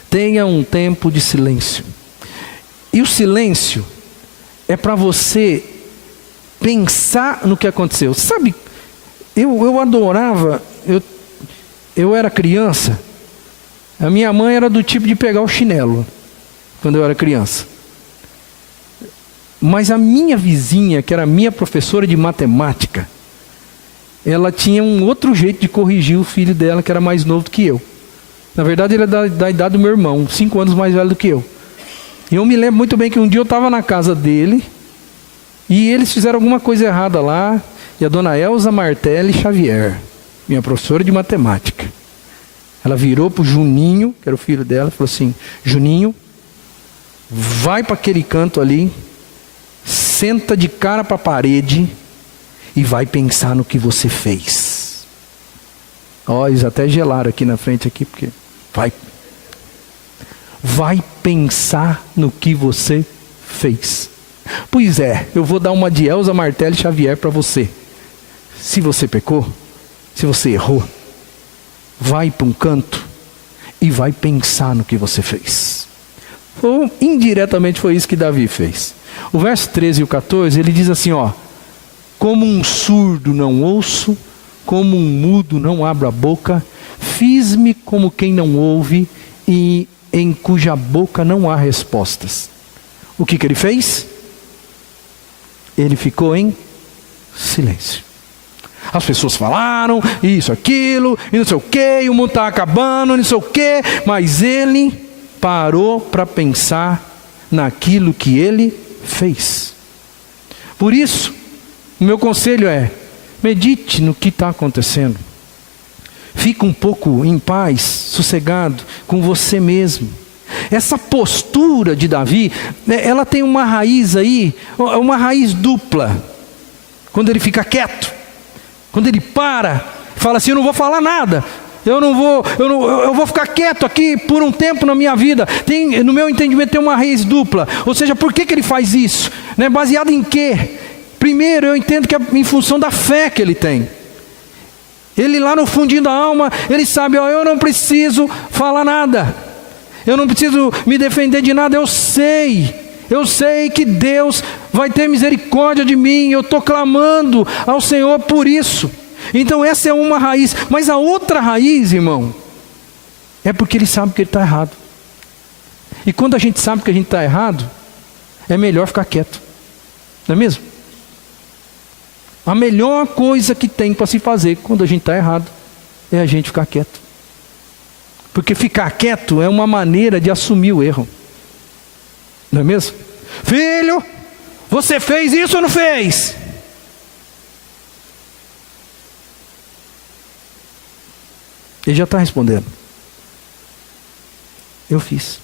Tenha um tempo de silêncio. E o silêncio é para você pensar no que aconteceu. Sabe, eu adorava, eu era criança, a minha mãe era do tipo de pegar o chinelo, quando eu era criança. Mas a minha vizinha, que era minha professora de matemática, ela tinha um outro jeito de corrigir o filho dela, que era mais novo do que eu. Na verdade, ele é da idade do meu irmão, 5 anos mais velho do que eu. E eu me lembro muito bem que um dia eu estava na casa dele, e eles fizeram alguma coisa errada lá, e a dona Elza Martelli Xavier, minha professora de matemática, ela virou para o Juninho, que era o filho dela, e falou assim: Juninho, vai para aquele canto ali, senta de cara para a parede e vai pensar no que você fez. Ó, eles até gelaram aqui na frente, aqui, porque vai pensar no que você fez. Pois é, eu vou dar uma de Elza Martelli Xavier para você. Se você pecou, se você errou, vai para um canto e vai pensar no que você fez. Ou indiretamente foi isso que Davi fez. O verso 13 e o 14, ele diz assim, ó: como um surdo não ouço, como um mudo não abro a boca, fiz-me como quem não ouve e em cuja boca não há respostas. O que ele fez? Ele ficou em silêncio. As pessoas falaram, isso, aquilo, e não sei o que, e o mundo está acabando, não sei o que, mas ele parou para pensar naquilo que ele fez. Por isso, o meu conselho é, medite no que está acontecendo. Fica um pouco em paz, sossegado com você mesmo. Essa postura de Davi, ela tem uma raiz aí, uma raiz dupla. Quando ele fica quieto, quando ele para, fala assim, eu não vou falar nada. Eu vou ficar quieto aqui por um tempo na minha vida. No meu entendimento tem uma raiz dupla. Ou seja, por que ele faz isso? Baseado em quê? Primeiro, eu entendo que é em função da fé que ele tem. Ele lá no fundinho da alma, ele sabe, eu não preciso falar nada. Eu não preciso me defender de nada, eu sei que Deus vai ter misericórdia de mim. Eu estou clamando ao Senhor por isso. Então essa é uma raiz, mas a outra raiz, irmão, é porque ele sabe que ele está errado. E quando a gente sabe que a gente está errado, é melhor ficar quieto, não é mesmo? A melhor coisa que tem para se fazer quando a gente está errado, é a gente ficar quieto. Porque ficar quieto é uma maneira de assumir o erro, não é mesmo? Filho, você fez isso ou não fez? Ele já está respondendo. Eu fiz.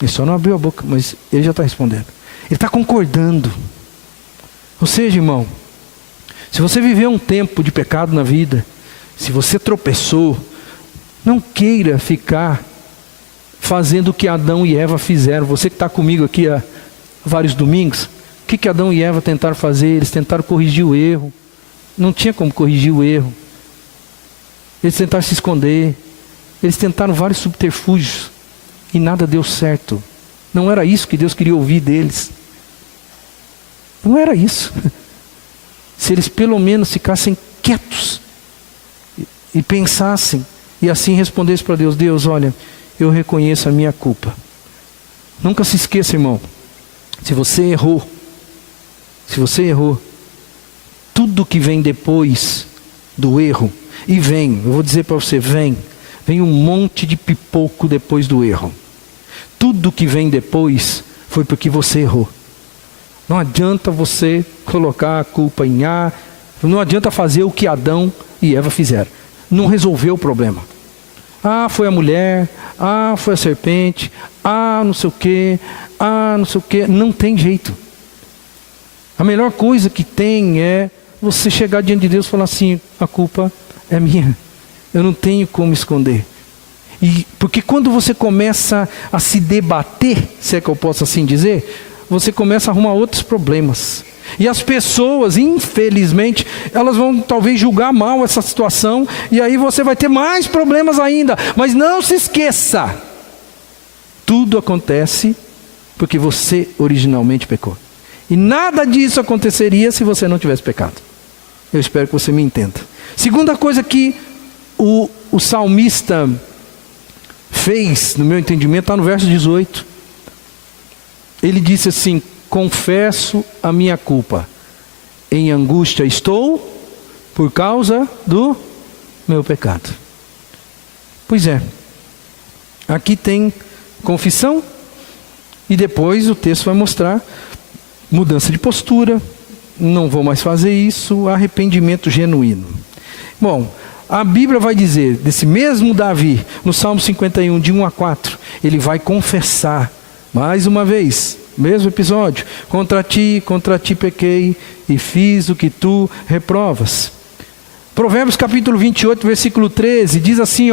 Ele só não abriu a boca, mas ele já está respondendo. Ele está concordando. Ou seja, irmão, se você viveu um tempo de pecado na vida, se você tropeçou, não queira ficar fazendo o que Adão e Eva fizeram. Você que está comigo aqui há vários domingos, o que Adão e Eva tentaram fazer? Eles tentaram corrigir o erro. Não tinha como corrigir o erro. Eles tentaram se esconder, eles tentaram vários subterfúgios, e nada deu certo. Não era isso que Deus queria ouvir deles. Não era isso. Se eles pelo menos ficassem quietos, e pensassem, e assim respondessem para Deus, Deus, olha, eu reconheço a minha culpa. Nunca se esqueça, irmão, se você errou, tudo que vem depois do erro, e eu vou dizer para você, vem um monte de pipoco depois do erro. Tudo que vem depois foi porque você errou. Não adianta você colocar a culpa em A, não adianta fazer o que Adão e Eva fizeram. Não resolveu o problema. Foi a mulher, foi a serpente, não sei o quê, não tem jeito. A melhor coisa que tem é você chegar diante de Deus e falar assim, a culpa é minha, eu não tenho como esconder. Porque quando você começa a se debater, se é que eu posso assim dizer, você começa a arrumar outros problemas. E as pessoas, infelizmente, elas vão talvez julgar mal essa situação, e aí você vai ter mais problemas ainda. Mas não se esqueça, tudo acontece porque você originalmente pecou. E nada disso aconteceria se você não tivesse pecado. Eu espero que você me entenda. Segunda coisa que o salmista fez, no meu entendimento, está no verso 18. Ele disse assim, confesso a minha culpa, em angústia estou, por causa do meu pecado. Pois é, aqui tem confissão, e depois o texto vai mostrar mudança de postura, não vou mais fazer isso, arrependimento genuíno. Bom, a Bíblia vai dizer, desse mesmo Davi, no Salmo 51, de 1 a 4, ele vai confessar, mais uma vez, mesmo episódio, contra ti pequei, e fiz o que tu reprovas. Provérbios capítulo 28, versículo 13, diz assim,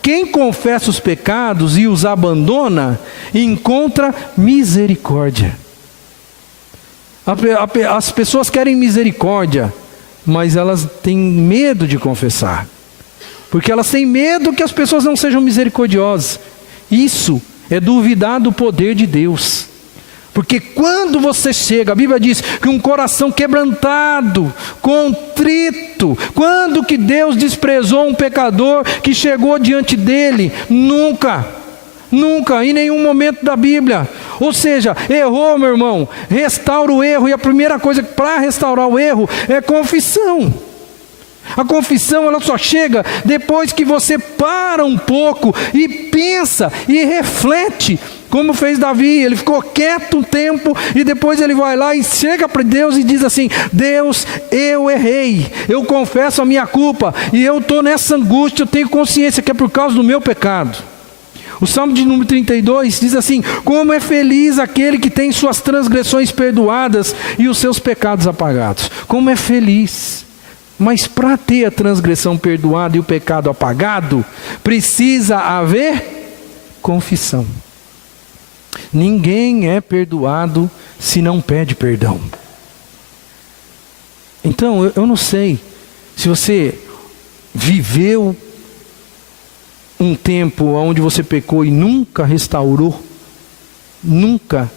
quem confessa os pecados e os abandona, encontra misericórdia. As pessoas querem misericórdia, mas elas têm medo de confessar, porque elas têm medo que as pessoas não sejam misericordiosas. Isso é duvidar do poder de Deus. Porque quando você chega, a Bíblia diz que um coração quebrantado, contrito, quando que Deus desprezou um pecador que chegou diante dele? Nunca, em nenhum momento da Bíblia. Ou seja, errou, meu irmão, restaura o erro, e a primeira coisa para restaurar o erro é confissão. A confissão, ela só chega depois que você para um pouco e pensa e reflete, como fez Davi. Ele ficou quieto um tempo e depois ele vai lá e chega para Deus e diz assim: Deus, eu errei, eu confesso a minha culpa e eu estou nessa angústia, eu tenho consciência que é por causa do meu pecado. O Salmo de número 32 diz assim: como é feliz aquele que tem suas transgressões perdoadas e os seus pecados apagados. Como é feliz. Mas para ter a transgressão perdoada e o pecado apagado, precisa haver confissão. Ninguém é perdoado se não pede perdão. Então, eu não sei se você viveu um tempo onde você pecou e nunca restaurou, nunca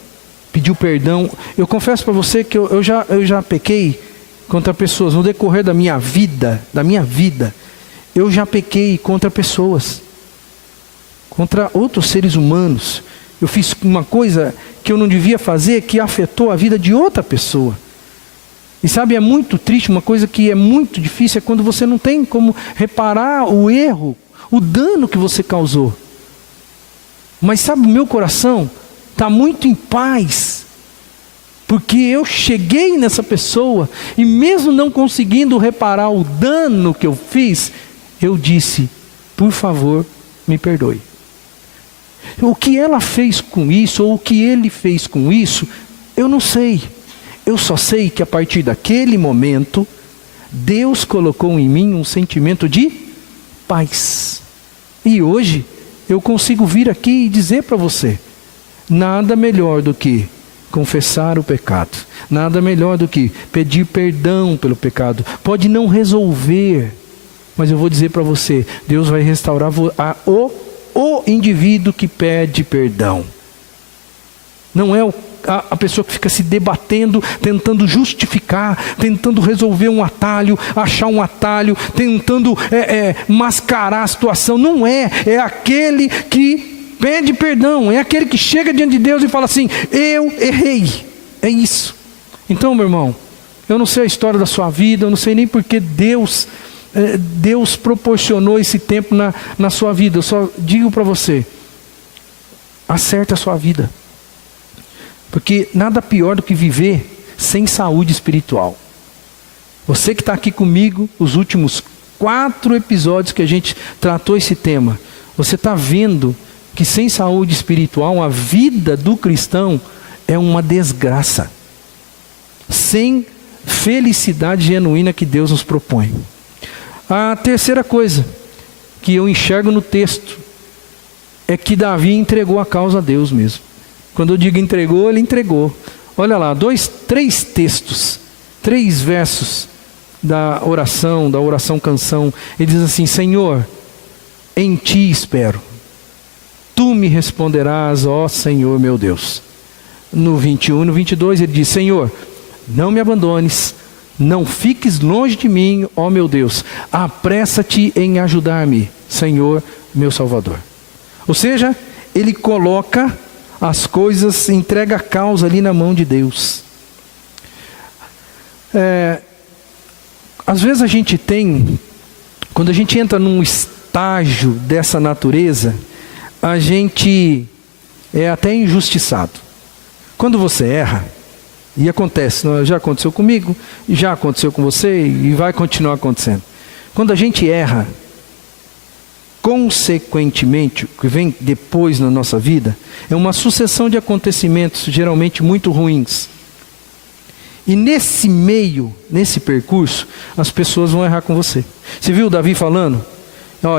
pediu perdão. Eu confesso para você que eu já pequei contra pessoas. No decorrer da minha vida, eu já pequei contra pessoas, contra outros seres humanos. Eu fiz uma coisa que eu não devia fazer, que afetou a vida de outra pessoa. E sabe, é muito triste, uma coisa que é muito difícil, é quando você não tem como reparar o erro, o dano que você causou. Mas sabe, o meu coração está muito em paz, porque eu cheguei nessa pessoa e mesmo não conseguindo reparar o dano que eu fiz, eu disse: por favor, me perdoe. O que ela fez com isso, ou o que ele fez com isso, eu não sei. Eu só sei que a partir daquele momento, Deus colocou em mim um sentimento de paz. E hoje, eu consigo vir aqui e dizer para você: nada melhor do que confessar o pecado. Nada melhor do que pedir perdão pelo pecado. Pode não resolver, mas eu vou dizer para você: Deus vai restaurar o indivíduo que pede perdão. Não é a pessoa que fica se debatendo, tentando justificar, tentando resolver um atalho, achar um atalho, tentando mascarar a situação. Não é aquele que pede perdão, é aquele que chega diante de Deus e fala assim: eu errei. É isso. Então, meu irmão, eu não sei a história da sua vida, eu não sei nem porque Deus proporcionou esse tempo na sua vida. Eu só digo para você: acerte a sua vida, porque nada pior do que viver sem saúde espiritual. Você que está aqui comigo, os últimos 4 episódios que a gente tratou esse tema, você está vendo que sem saúde espiritual a vida do cristão é uma desgraça, sem felicidade genuína que Deus nos propõe. A terceira coisa que eu enxergo no texto é que Davi entregou a causa a Deus mesmo. Quando eu digo entregou, ele entregou. Olha lá, 3 textos, 3 versos da oração canção. Ele diz assim: Senhor, em ti espero, tu me responderás, ó Senhor meu Deus. No 21 e no 22 ele diz: Senhor, não me abandones, não fiques longe de mim, ó meu Deus, apressa-te em ajudar-me, Senhor meu Salvador. Ou seja, ele coloca as coisas, entrega a causa ali na mão de Deus. Às vezes a gente quando a gente entra num estágio dessa natureza, a gente é até injustiçado. Quando você erra, e acontece, já aconteceu comigo, já aconteceu com você e vai continuar acontecendo. Quando a gente erra, consequentemente, o que vem depois na nossa vida, é uma sucessão de acontecimentos geralmente muito ruins. E nesse meio, nesse percurso, as pessoas vão errar com você. Você viu Davi falando?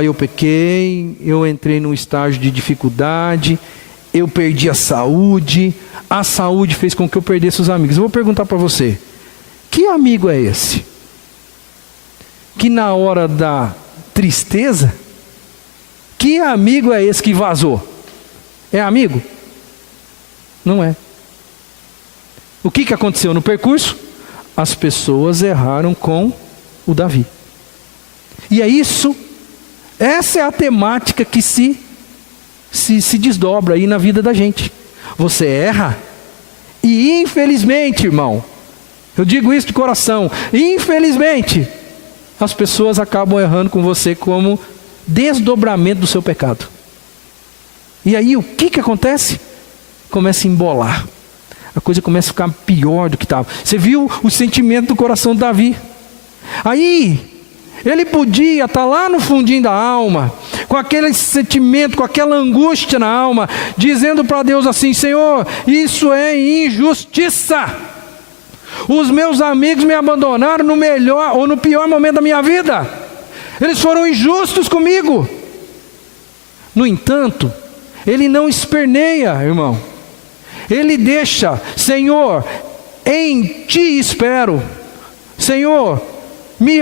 Eu pequei, eu entrei num estágio de dificuldade, eu perdi a saúde fez com que eu perdesse os amigos. Eu vou perguntar para você: que amigo é esse? Que na hora da tristeza, que amigo é esse que vazou? É amigo? Não é. O que aconteceu no percurso? As pessoas erraram com o Davi. E é isso, essa é a temática que se desdobra aí na vida da gente. Você erra, e infelizmente, irmão, eu digo isso de coração, infelizmente, as pessoas acabam errando com você como desdobramento do seu pecado. E aí o que acontece? Começa a embolar. A coisa começa a ficar pior do que estava. Você viu o sentimento do coração de Davi. Aí, ele podia estar lá no fundinho da alma, com aquele sentimento, com aquela angústia na alma, dizendo para Deus assim: Senhor, isso é injustiça. Os meus amigos me abandonaram no melhor ou no pior momento da minha vida. Eles foram injustos comigo. No entanto, ele não esperneia, irmão. Ele deixa: Senhor, em Ti espero. Senhor,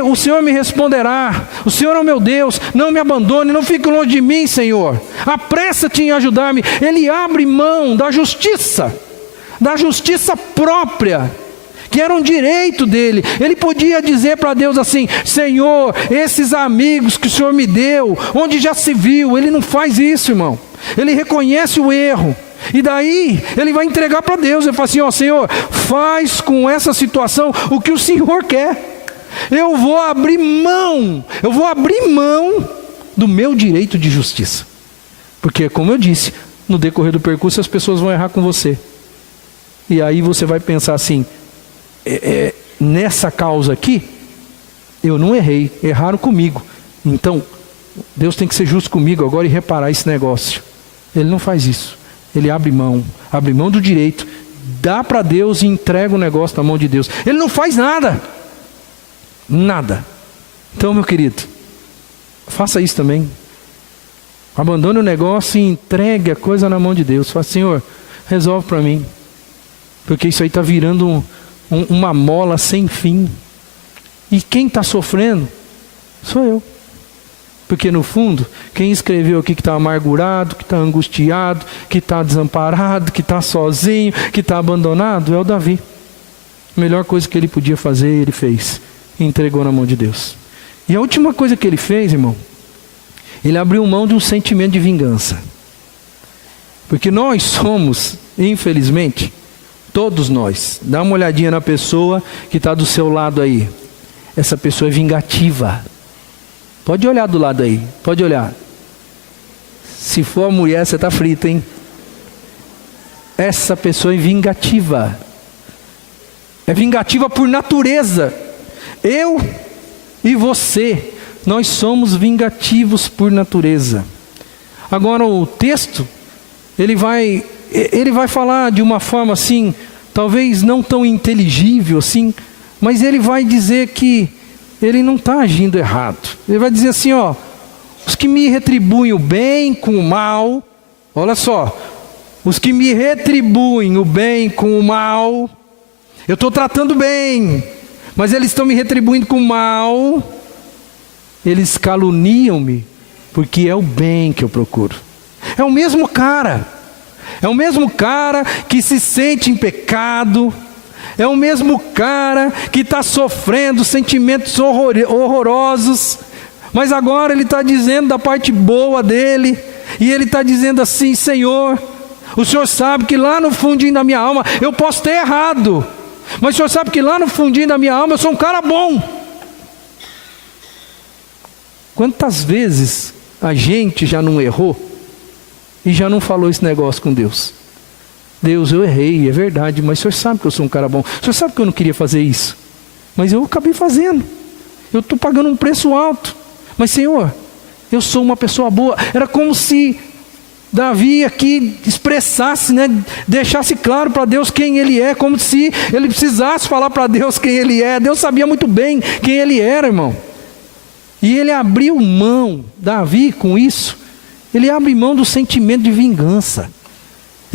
o Senhor me responderá. O Senhor é o meu Deus. Não me abandone, não fique longe de mim, Senhor. Apressa-te em ajudar-me. Ele abre mão da justiça própria, que era um direito dele. Ele podia dizer para Deus assim: Senhor, esses amigos que o Senhor me deu, onde já se viu? Ele não faz isso, irmão. Ele reconhece o erro. E daí ele vai entregar para Deus. Ele fala assim: ó, Senhor, faz com essa situação o que o Senhor quer. Eu vou abrir mão do meu direito de justiça. Porque, como eu disse, no decorrer do percurso as pessoas vão errar com você. E aí você vai pensar assim: nessa causa aqui, eu não errei, erraram comigo. Então, Deus tem que ser justo comigo agora e reparar esse negócio. Ele não faz isso. Ele abre mão do direito, dá para Deus e entrega o negócio na mão de Deus. Ele não faz nada. Então, meu querido, faça isso também. Abandone o negócio e entregue a coisa na mão de Deus. Fala: Senhor, resolve para mim, porque isso aí está virando uma mola sem fim. E quem está sofrendo sou eu. Porque no fundo, quem escreveu aqui que está amargurado, que está angustiado, que está desamparado, que está sozinho, que está abandonado, é o Davi. A melhor coisa que ele podia fazer, ele fez. Entregou na mão de Deus. E a última coisa que ele fez, irmão, ele abriu mão de um sentimento de vingança. Porque nós somos, infelizmente, todos nós, dá uma olhadinha na pessoa que está do seu lado aí. Essa pessoa é vingativa. Pode olhar do lado aí, pode olhar. Se for a mulher, você está frito, hein? Essa pessoa é vingativa. É vingativa por natureza. Eu e você, nós somos vingativos por natureza. Agora o texto, ele vai falar de uma forma assim, talvez não tão inteligível assim, mas ele vai dizer que ele não está agindo errado. Ele vai dizer assim, ó: os que me retribuem o bem com o mal, olha só, os que me retribuem o bem com o mal, eu estou tratando bem, mas eles estão me retribuindo com o mal, eles caluniam-me, porque é o bem que eu procuro. É o mesmo cara que se sente em pecado, é o mesmo cara que está sofrendo sentimentos horrorosos, mas agora ele está dizendo da parte boa dele, e ele está dizendo assim: Senhor, o Senhor sabe que lá no fundinho da minha alma eu posso ter errado, mas o Senhor sabe que lá no fundinho da minha alma eu sou um cara bom. Quantas vezes a gente já não errou e já não falou esse negócio com Deus? Deus, eu errei, é verdade, mas o Senhor sabe que eu sou um cara bom. O Senhor sabe que eu não queria fazer isso, mas eu acabei fazendo. Eu estou pagando um preço alto, mas Senhor, eu sou uma pessoa boa. Era como se Davi aqui expressasse, né, deixasse claro para Deus quem ele é, como se ele precisasse falar para Deus quem ele é. Deus sabia muito bem quem ele era, irmão. E ele abriu mão, Davi, com isso, ele abre mão do sentimento de vingança.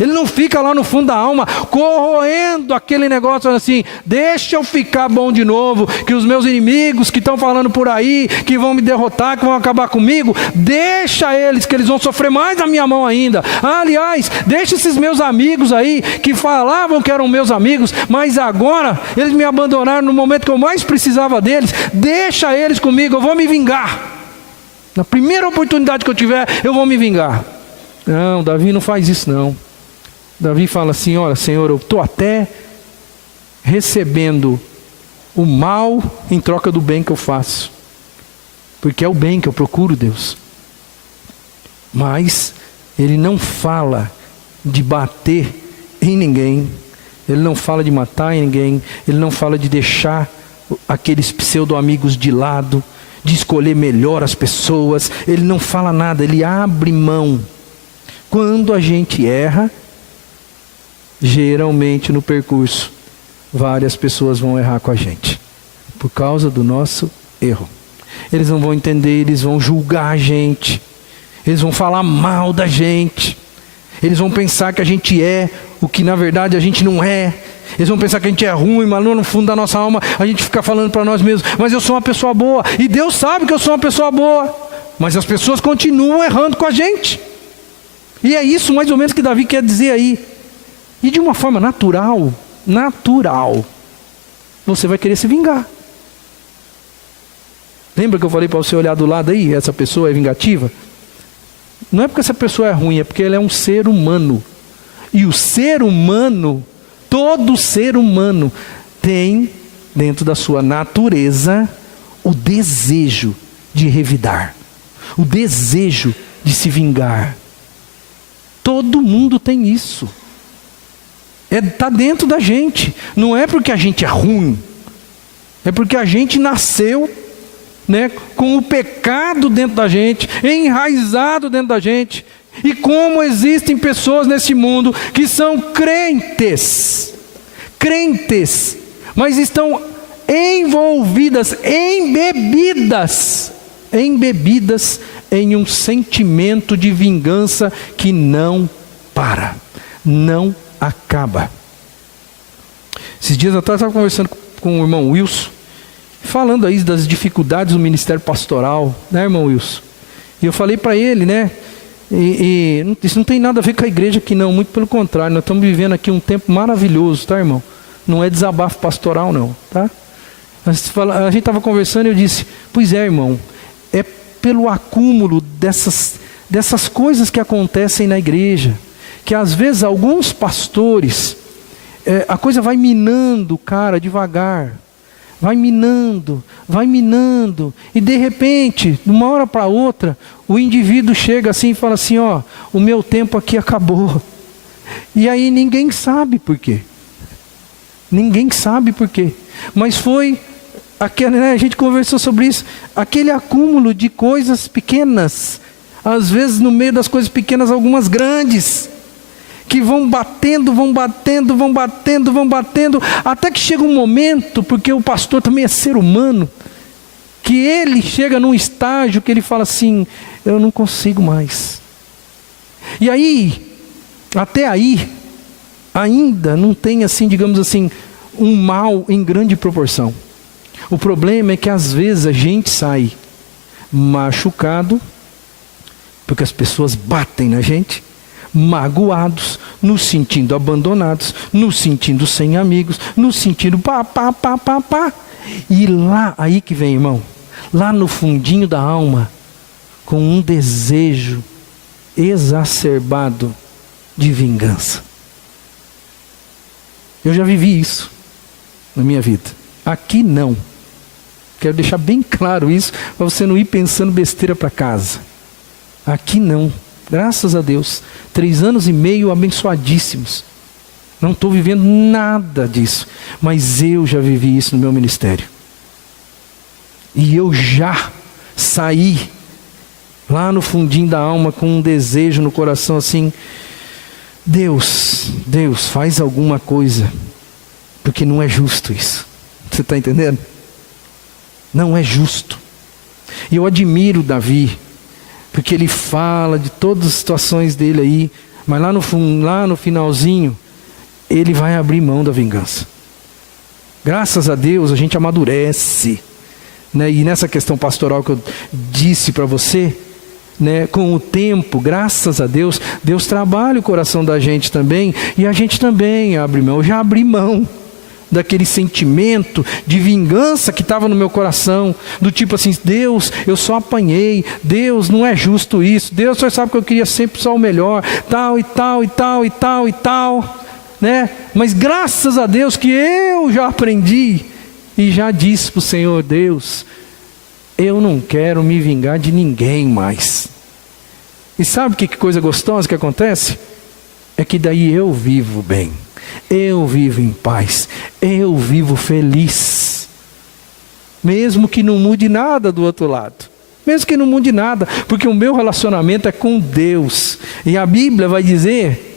Ele não fica lá no fundo da alma, corroendo aquele negócio assim: deixa eu ficar bom de novo, que os meus inimigos que estão falando por aí, que vão me derrotar, que vão acabar comigo, deixa eles, que eles vão sofrer mais na minha mão ainda. Aliás, deixa esses meus amigos aí, que falavam que eram meus amigos, mas agora eles me abandonaram no momento que eu mais precisava deles. Deixa eles comigo, eu vou me vingar. Na primeira oportunidade que eu tiver, eu vou me vingar. Não, Davi não faz isso não. Davi fala assim: olha, Senhor, eu estou até recebendo o mal em troca do bem que eu faço. porque é o bem que eu procuro, Deus. Mas Ele não fala de bater em ninguém, Ele não fala de matar em ninguém, Ele não fala de deixar aqueles pseudo-amigos de lado, de escolher melhor as pessoas. Ele não fala nada, Ele abre mão. Quando a gente erra, geralmente no percurso, várias pessoas vão errar com a gente, por causa do nosso erro. Eles não vão entender, eles vão julgar a gente, eles vão falar mal da gente, eles vão pensar que a gente é o que na verdade a gente não é. Eles vão pensar que a gente é ruim, mas no fundo da nossa alma a gente fica falando para nós mesmos: mas eu sou uma pessoa boa, e Deus sabe que eu sou uma pessoa boa. Mas as pessoas continuam errando com a gente. E é isso mais ou menos que Davi quer dizer aí. E de uma forma natural, você vai querer se vingar. Lembra que eu falei para você olhar do lado aí? Essa pessoa é vingativa? Não é porque essa pessoa é ruim, é porque ela é um ser humano. E o ser humano, todo ser humano, tem dentro da sua natureza o desejo de revidar, o desejo de se vingar. Todo mundo tem isso. Está dentro da gente. Não é porque a gente é ruim, é porque a gente nasceu, né, com o pecado dentro da gente, enraizado dentro da gente. E como existem pessoas nesse mundo que são crentes, mas estão envolvidas, embebidas em um sentimento de vingança que não para, não acaba. Esses dias atrás eu estava conversando com o irmão Wilson, falando aí das dificuldades do ministério pastoral, né, irmão Wilson? E eu falei para ele, né, isso não tem nada a ver com a igreja aqui não, muito pelo contrário, nós estamos vivendo aqui um tempo maravilhoso, tá, irmão? Não é desabafo pastoral não, tá? A gente estava conversando e eu disse: pois é, irmão, é pelo acúmulo dessas coisas que acontecem na igreja, que às vezes alguns pastores, a coisa vai minando, cara, devagar, vai minando, e de repente, de uma hora para outra, o indivíduo chega assim e fala assim: ó, o meu tempo aqui acabou. E aí ninguém sabe por quê. Mas foi aquele, né, a gente conversou sobre isso, aquele acúmulo de coisas pequenas, às vezes no meio das coisas pequenas algumas grandes, que vão batendo, até que chega um momento, porque o pastor também é ser humano, que ele chega num estágio que ele fala assim: eu não consigo mais. E aí, até aí, ainda não tem assim, digamos assim, um mal em grande proporção. O problema é que às vezes a gente sai machucado, porque as pessoas batem na gente, magoados, nos sentindo abandonados, nos sentindo sem amigos, nos sentindo pá. E lá, aí que vem, irmão, lá no fundinho da alma, com um desejo exacerbado de vingança. Eu já vivi isso na minha vida. Aqui não. Quero deixar bem claro isso, para você não ir pensando besteira para casa. Aqui não. Graças a Deus. 3 anos e meio abençoadíssimos. Não estou vivendo nada disso. Mas eu já vivi isso no meu ministério. E eu já saí lá no fundinho da alma com um desejo no coração assim: Deus, faz alguma coisa, porque não é justo isso. Você está entendendo? Não é justo. E eu admiro Davi, porque ele fala de todas as situações dele aí, mas lá no finalzinho, ele vai abrir mão da vingança. Graças a Deus a gente amadurece, né? E nessa questão pastoral que eu disse para você, né, com o tempo, graças a Deus, Deus trabalha o coração da gente também, e a gente também abre mão. Eu já abri mão daquele sentimento de vingança que estava no meu coração, do tipo assim: Deus, eu só apanhei, Deus, não é justo isso, Deus, o Senhor sabe que eu queria sempre só o melhor, tal, né? Mas graças a Deus que eu já aprendi, e já disse para o Senhor: Deus, eu não quero me vingar de ninguém mais. E sabe que coisa gostosa que acontece? É que daí eu vivo bem, eu vivo em paz, eu vivo feliz. Mesmo que não mude nada do outro lado. Mesmo que não mude nada, porque o meu relacionamento é com Deus. E a Bíblia vai dizer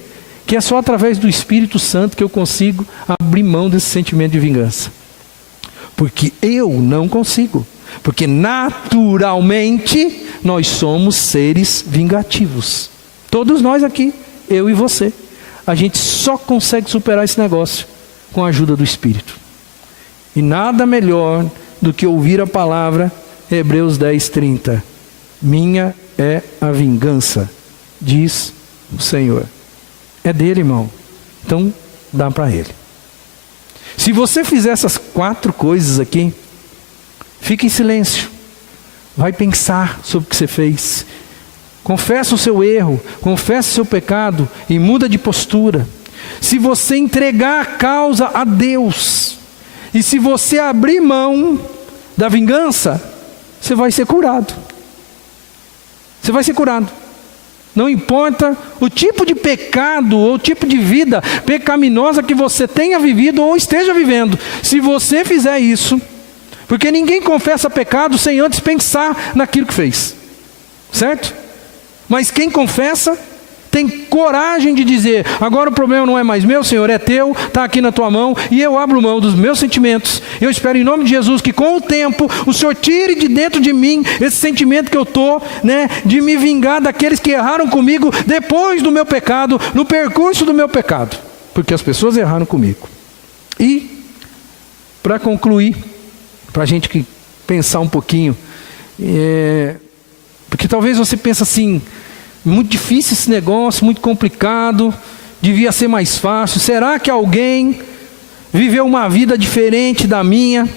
que é só através do Espírito Santo que eu consigo abrir mão desse sentimento de vingança. Porque eu não consigo. Porque naturalmente nós somos seres vingativos. Todos nós aqui, eu e você. A gente só consegue superar esse negócio com a ajuda do Espírito. E nada melhor do que ouvir a palavra Hebreus 10:30. Minha é a vingança, diz o Senhor. É dele, irmão. Então dá para ele. Se você fizer essas 4 coisas aqui, fique em silêncio. Vai pensar sobre o que você fez. Confessa o seu erro, confessa o seu pecado e muda de postura. Se você entregar a causa a Deus, e se você abrir mão da vingança, você vai ser curado. Você vai ser curado. Não importa o tipo de pecado ou o tipo de vida pecaminosa que você tenha vivido ou esteja vivendo. Se você fizer isso, porque ninguém confessa pecado sem antes pensar naquilo que fez. Certo? Mas quem confessa tem coragem de dizer: agora o problema não é mais meu, Senhor, é teu, está aqui na tua mão, e eu abro mão dos meus sentimentos. Eu espero em nome de Jesus que com o tempo o Senhor tire de dentro de mim esse sentimento que eu estou, de me vingar daqueles que erraram comigo depois do meu pecado, no percurso do meu pecado, porque as pessoas erraram comigo. E para concluir, para a gente pensar um pouquinho, porque talvez você pense assim: muito difícil esse negócio, muito complicado, devia ser mais fácil. Será que alguém viveu uma vida diferente da minha?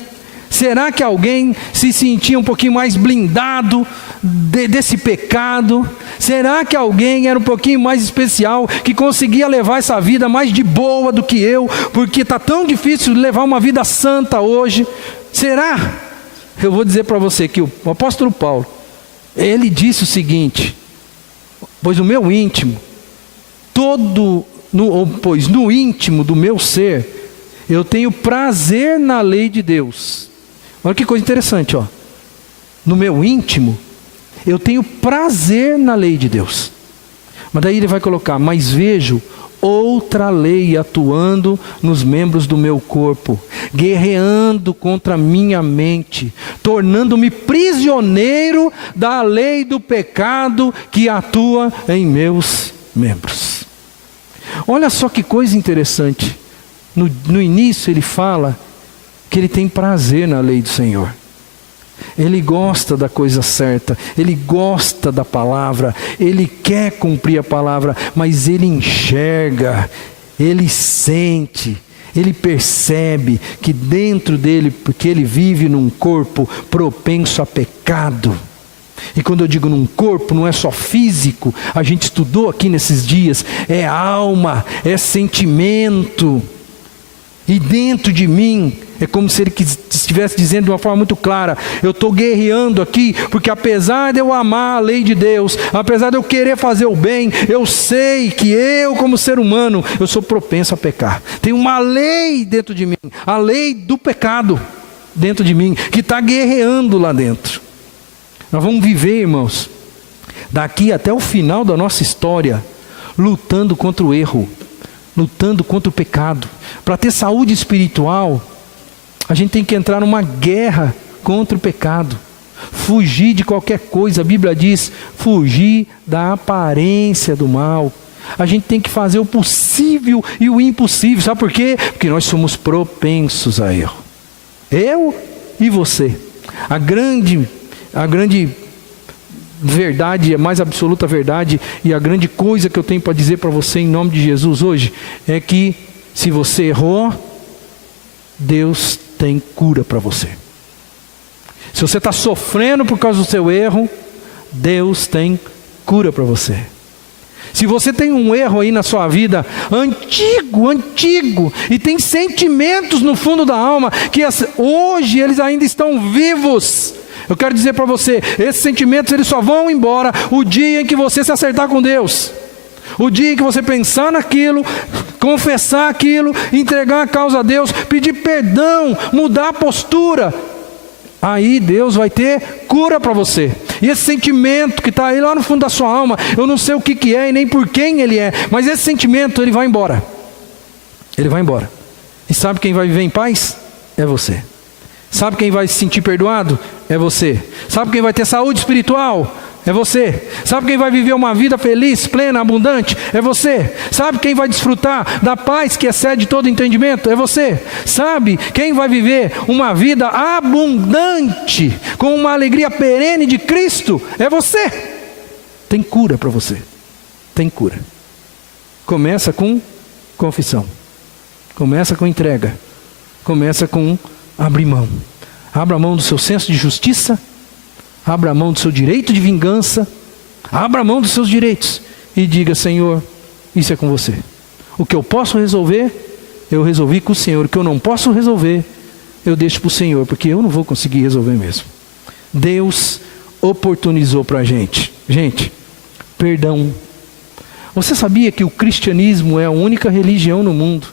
Será que alguém se sentia um pouquinho mais blindado desse pecado? Será que alguém era um pouquinho mais especial, que conseguia levar essa vida mais de boa do que eu, porque está tão difícil levar uma vida santa hoje? Será? Eu vou dizer para você que o apóstolo Paulo, ele disse o seguinte: pois no meu íntimo, pois no íntimo do meu ser, eu tenho prazer na lei de Deus. Olha que coisa interessante, ó. No meu íntimo, eu tenho prazer na lei de Deus. Mas daí ele vai colocar: mas vejo outra lei atuando nos membros do meu corpo, guerreando contra a minha mente, tornando-me prisioneiro da lei do pecado que atua em meus membros. Olha só que coisa interessante. No início ele fala que ele tem prazer na lei do Senhor. Ele gosta da coisa certa, ele gosta da palavra, ele quer cumprir a palavra, mas ele enxerga, ele sente, ele percebe que dentro dele, porque ele vive num corpo propenso a pecado. E quando eu digo num corpo, não é só físico, a gente estudou aqui nesses dias, é alma, é sentimento. E dentro de mim, é como se ele estivesse dizendo de uma forma muito clara: eu estou guerreando aqui, porque apesar de eu amar a lei de Deus, apesar de eu querer fazer o bem, eu sei que eu, como ser humano, eu sou propenso a pecar. Tem uma lei dentro de mim, a lei do pecado dentro de mim, que está guerreando lá dentro. Nós vamos viver, irmãos, daqui até o final da nossa história, lutando contra o erro, lutando contra o pecado. Para ter saúde espiritual, a gente tem que entrar numa guerra contra o pecado. Fugir de qualquer coisa. A Bíblia diz: fugir da aparência do mal. A gente tem que fazer o possível e o impossível. Sabe por quê? Porque nós somos propensos a erro. Eu e você. A grande verdade, a mais absoluta verdade, e a grande coisa que eu tenho para dizer para você em nome de Jesus hoje, é que se você errou, Deus tem cura para você. Se você está sofrendo por causa do seu erro, Deus tem cura para você. Se você tem um erro aí na sua vida, antigo, e tem sentimentos no fundo da alma, que hoje eles ainda estão vivos, Eu quero dizer para você, esses sentimentos eles só vão embora o dia em que você se acertar com Deus. O dia em que você pensar naquilo, confessar aquilo, entregar a causa a Deus, pedir perdão, mudar a postura, aí Deus vai ter cura para você. E esse sentimento que está aí lá no fundo da sua alma, eu não sei o que é e nem por quem ele é, mas esse sentimento ele vai embora. Ele vai embora. E sabe quem vai viver em paz? É você. Sabe quem vai se sentir perdoado? É você. Sabe quem vai ter saúde espiritual? É você. Sabe quem vai viver uma vida feliz, plena, abundante? É você. Sabe quem vai desfrutar da paz que excede todo entendimento? É você. Sabe quem vai viver uma vida abundante, com uma alegria perene de Cristo? É você. Tem cura para você. Tem cura. Começa com confissão. Começa com entrega. Começa com abrir mão. Abra mão do seu senso de justiça. Abra mão do seu direito de vingança. Abra mão dos seus direitos. E diga: Senhor, isso é com você. O que eu posso resolver, eu resolvi com o Senhor. O que eu não posso resolver, eu deixo para o Senhor. Porque eu não vou conseguir resolver mesmo. Deus oportunizou para a gente. Gente, perdão. Você sabia que o cristianismo é a única religião no mundo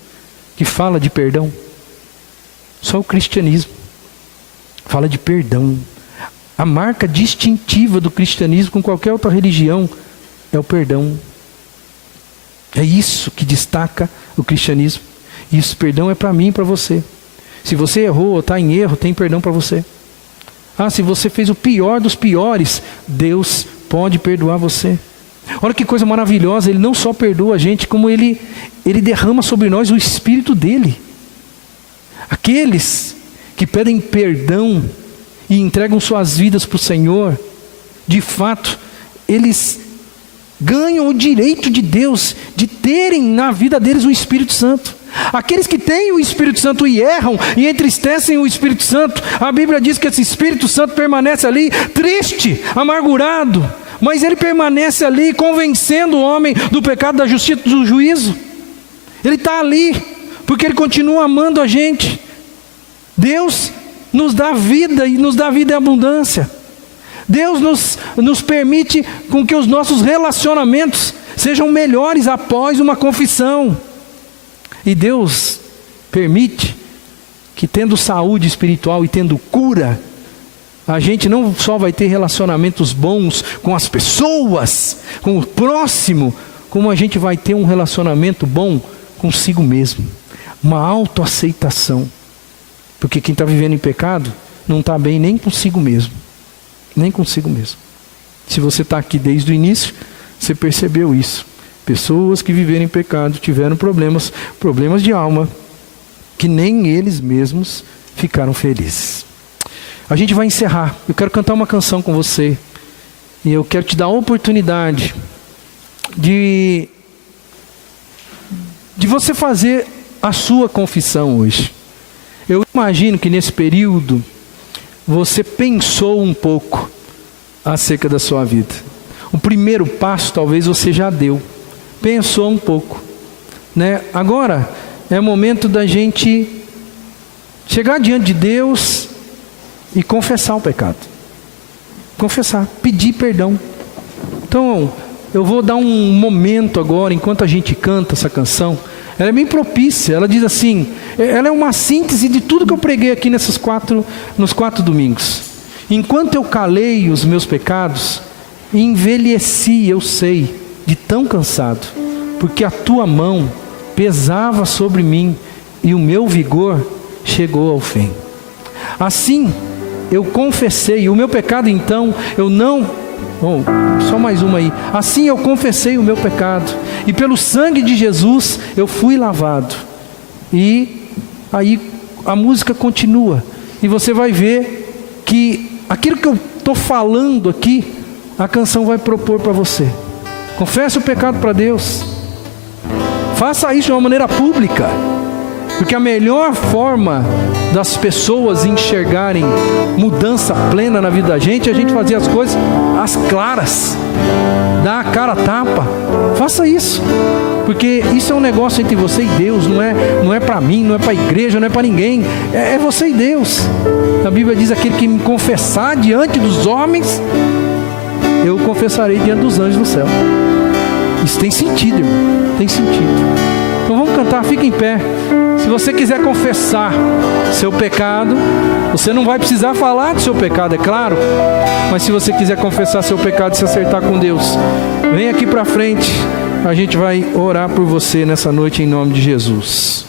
que fala de perdão? Só o cristianismo fala de perdão. A marca distintiva do cristianismo com qualquer outra religião é o perdão. É isso que destaca o cristianismo. E esse perdão é para mim e para você. Se você errou ou está em erro, tem perdão para você. Se você fez o pior dos piores, Deus pode perdoar você. Olha que coisa maravilhosa, Ele não só perdoa a gente, como Ele derrama sobre nós o Espírito dEle. Aqueles que pedem perdão e entregam suas vidas para o Senhor, de fato, eles ganham o direito de Deus de terem na vida deles o Espírito Santo. Aqueles que têm o Espírito Santo e erram e entristecem o Espírito Santo, a Bíblia diz que esse Espírito Santo permanece ali triste, amargurado, mas ele permanece ali convencendo o homem do pecado, da justiça, do juízo. Ele está ali porque ele continua amando a gente. Deus nos dá vida e nos dá vida em abundância. Deus nos permite com que os nossos relacionamentos sejam melhores após uma confissão. E Deus permite que, tendo saúde espiritual e tendo cura, a gente não só vai ter relacionamentos bons com as pessoas, com o próximo, como a gente vai ter um relacionamento bom consigo mesmo. Uma autoaceitação. Porque quem está vivendo em pecado não está bem nem consigo mesmo. Nem consigo mesmo. Se você está aqui desde o início, você percebeu isso. Pessoas que viveram em pecado tiveram problemas de alma, que nem eles mesmos ficaram felizes. A gente vai encerrar. Eu quero cantar uma canção com você. E eu quero te dar a oportunidade de você fazer a sua confissão hoje. Eu imagino que nesse período você pensou um pouco acerca da sua vida. O primeiro passo talvez você já deu. Pensou um pouco, né? Agora é o momento da gente chegar diante de Deus e confessar o pecado. Confessar, pedir perdão. Então eu vou dar um momento agora, enquanto a gente canta essa canção. Ela é bem propícia, ela diz assim, ela é uma síntese de tudo que eu preguei aqui nos 4 domingos. Enquanto eu calei os meus pecados, envelheci, eu sei, de tão cansado, porque a tua mão pesava sobre mim e o meu vigor chegou ao fim. Assim eu confessei o meu pecado, então eu não... só mais uma aí. Assim eu confessei o meu pecado, e pelo sangue de Jesus eu fui lavado. E aí a música continua, e você vai ver que aquilo que eu estou falando aqui, a canção vai propor para você. Confesse o pecado para Deus. Faça isso de uma maneira pública. Porque a melhor forma das pessoas enxergarem mudança plena na vida da gente é a gente fazer as coisas às claras, dar a cara a tapa. Faça isso, porque isso é um negócio entre você e Deus, não é para mim, não é para a igreja, não é para ninguém, é você e Deus. A Bíblia diz: aquele que me confessar diante dos homens, eu confessarei diante dos anjos do céu. Isso tem sentido, irmão, tem sentido. Então vamos cantar, fica em pé. Se você quiser confessar seu pecado, você não vai precisar falar do seu pecado, é claro. Mas se você quiser confessar seu pecado e se acertar com Deus, vem aqui para frente. A gente vai orar por você nessa noite em nome de Jesus.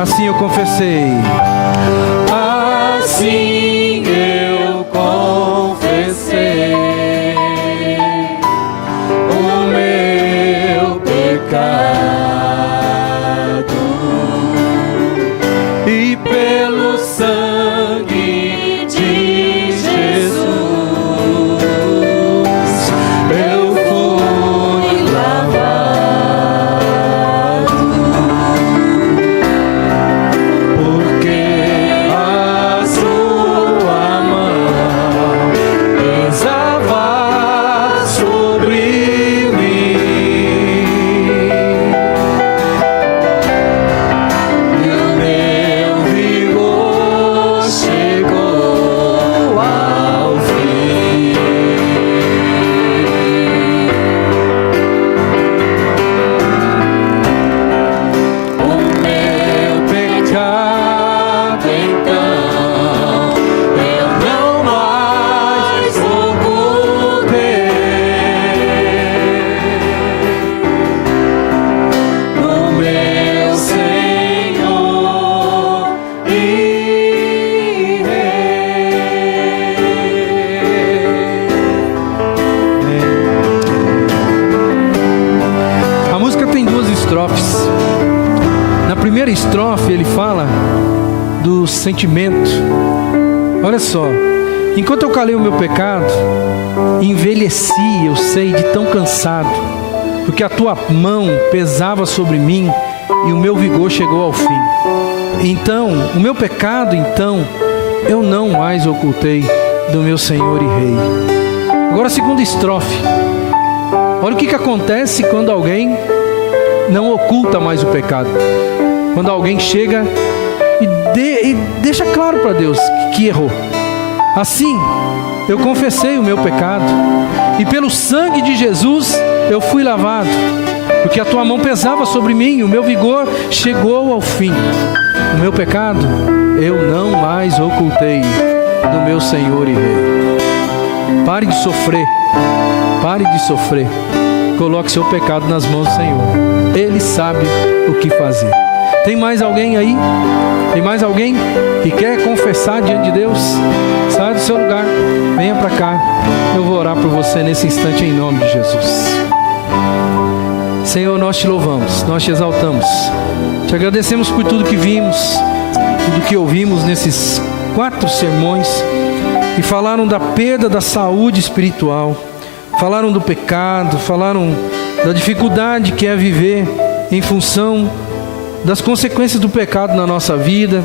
Assim eu confessei. Assim eu confessei o meu pecado, e pelo sangue de Jesus eu fui lavado, porque a sua mão pesava sobre mim, e o meu vigor chegou ao fim. O meu pecado, então, eu não mais ocultei. O meu Senhor e Rei. A música tem duas estrofes. Na primeira estrofe ele fala do sentimento. Olha só: enquanto eu calei o meu pecado, envelheci, eu sei, de tão cansado, porque a tua mão pesava sobre mim e o meu vigor chegou ao fim. Então, o meu pecado, então, eu não mais ocultei do meu Senhor e Rei. Agora a segunda estrofe. Olha o que acontece quando alguém não oculta mais o pecado. Quando alguém chega e deixa claro para Deus que errou. Assim, eu confessei o meu pecado, e pelo sangue de Jesus eu fui lavado, porque a tua mão pesava sobre mim e o meu vigor chegou ao fim. O meu pecado eu não mais ocultei do meu Senhor e Rei. Pare de sofrer, pare de sofrer. Coloque seu pecado nas mãos do Senhor. Ele sabe o que fazer. Tem mais alguém aí? Tem mais alguém que quer confessar diante de Deus? Sai do seu lugar, venha para cá. você nesse instante em nome de Jesus. Senhor, nós te louvamos, nós te exaltamos, te agradecemos por tudo que vimos, tudo que ouvimos nesses 4 sermões, que falaram da perda da saúde espiritual, falaram do pecado, falaram da dificuldade que é viver em função das consequências do pecado na nossa vida,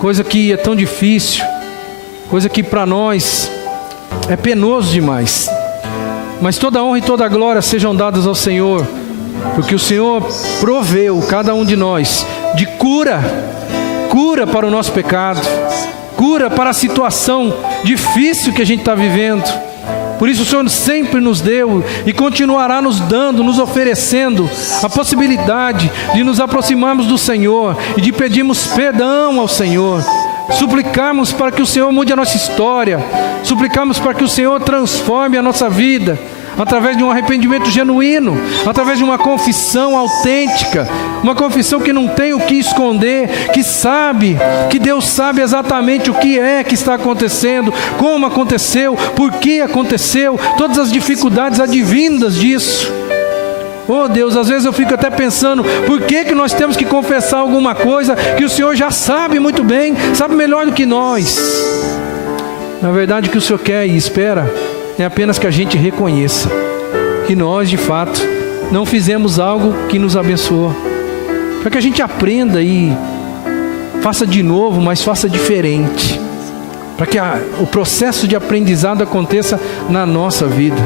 coisa que é tão difícil, coisa que para nós é penoso demais. Mas toda honra e toda glória sejam dadas ao Senhor, porque o Senhor proveu cada um de nós de cura para o nosso pecado, cura para a situação difícil que a gente está vivendo. Por isso o Senhor sempre nos deu e continuará nos dando, nos oferecendo a possibilidade de nos aproximarmos do Senhor e de pedirmos perdão ao Senhor, suplicarmos para que o Senhor mude a nossa história, suplicarmos para que o Senhor transforme a nossa vida, através de um arrependimento genuíno, através de uma confissão autêntica, uma confissão que não tem o que esconder, que sabe, que Deus sabe exatamente o que é que está acontecendo, como aconteceu, por que aconteceu, todas as dificuldades advindas disso. Oh Deus, às vezes eu fico até pensando, por que nós temos que confessar alguma coisa que o Senhor já sabe muito bem, sabe melhor do que nós? Na verdade o que o Senhor quer e espera é apenas que a gente reconheça que nós de fato não fizemos algo que nos abençoou, para que a gente aprenda e faça de novo, mas faça diferente, para que o processo de aprendizado aconteça na nossa vida.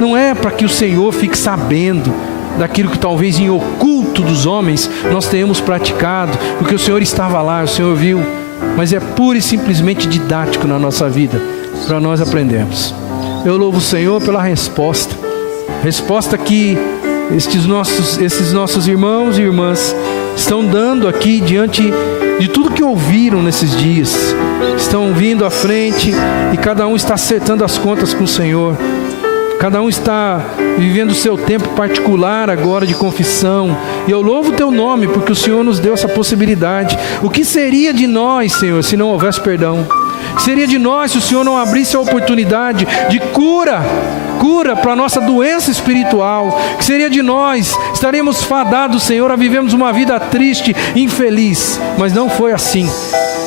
Não é para que o Senhor fique sabendo daquilo que talvez em oculto dos homens nós tenhamos praticado, porque o Senhor estava lá, o Senhor viu, mas é pura e simplesmente didático na nossa vida, para nós aprendermos. Eu louvo o Senhor pela resposta que esses nossos irmãos e irmãs estão dando aqui diante de tudo que ouviram nesses dias. Estão vindo à frente e cada um está acertando as contas com o Senhor. Cada um está vivendo o seu tempo particular agora de confissão. E eu louvo o teu nome porque o Senhor nos deu essa possibilidade. O que seria de nós, Senhor, se não houvesse perdão? O que seria de nós se o Senhor não abrisse a oportunidade de cura para a nossa doença espiritual? O que seria de nós? Estaríamos fadados, Senhor, a vivermos uma vida triste, infeliz. Mas não foi assim.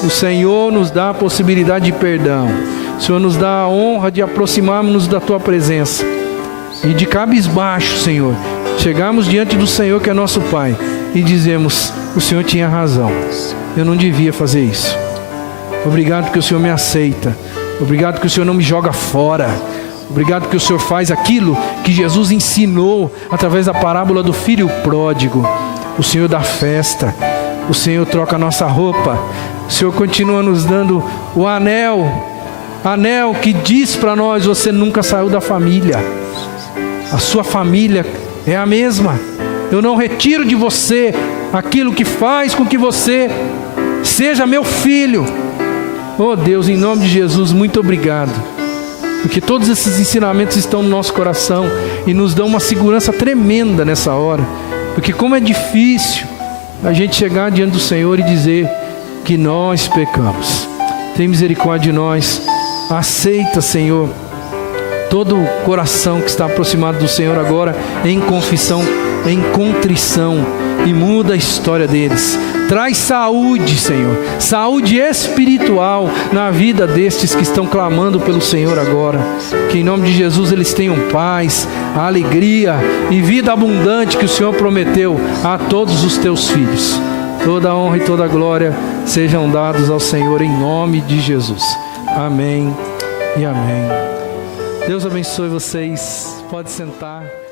O Senhor nos dá a possibilidade de perdão. O Senhor nos dá a honra de aproximarmos da Tua presença. E de cabisbaixo, Senhor, chegarmos diante do Senhor que é nosso Pai e dizemos, o Senhor tinha razão, eu não devia fazer isso. Obrigado que o Senhor me aceita. Obrigado que o Senhor não me joga fora. Obrigado que o Senhor faz aquilo que Jesus ensinou através da parábola do filho pródigo. O Senhor dá festa. O Senhor troca a nossa roupa. O Senhor continua nos dando o anel que diz para nós, você nunca saiu da família. A sua família é a mesma. Eu não retiro de você aquilo que faz com que você seja meu filho. Oh Deus, em nome de Jesus, muito obrigado, porque todos esses ensinamentos estão no nosso coração e nos dão uma segurança tremenda nessa hora, porque como é difícil a gente chegar diante do Senhor e dizer que nós pecamos. Tem misericórdia de nós. Aceita, Senhor, todo o coração que está aproximado do Senhor agora em confissão, em contrição, e muda a história deles. Traz saúde, Senhor, saúde espiritual na vida destes que estão clamando pelo Senhor agora. Que em nome de Jesus eles tenham paz, alegria e vida abundante que o Senhor prometeu a todos os teus filhos. Toda a honra e toda a glória sejam dados ao Senhor em nome de Jesus. Amém e amém. Deus abençoe vocês. Pode sentar.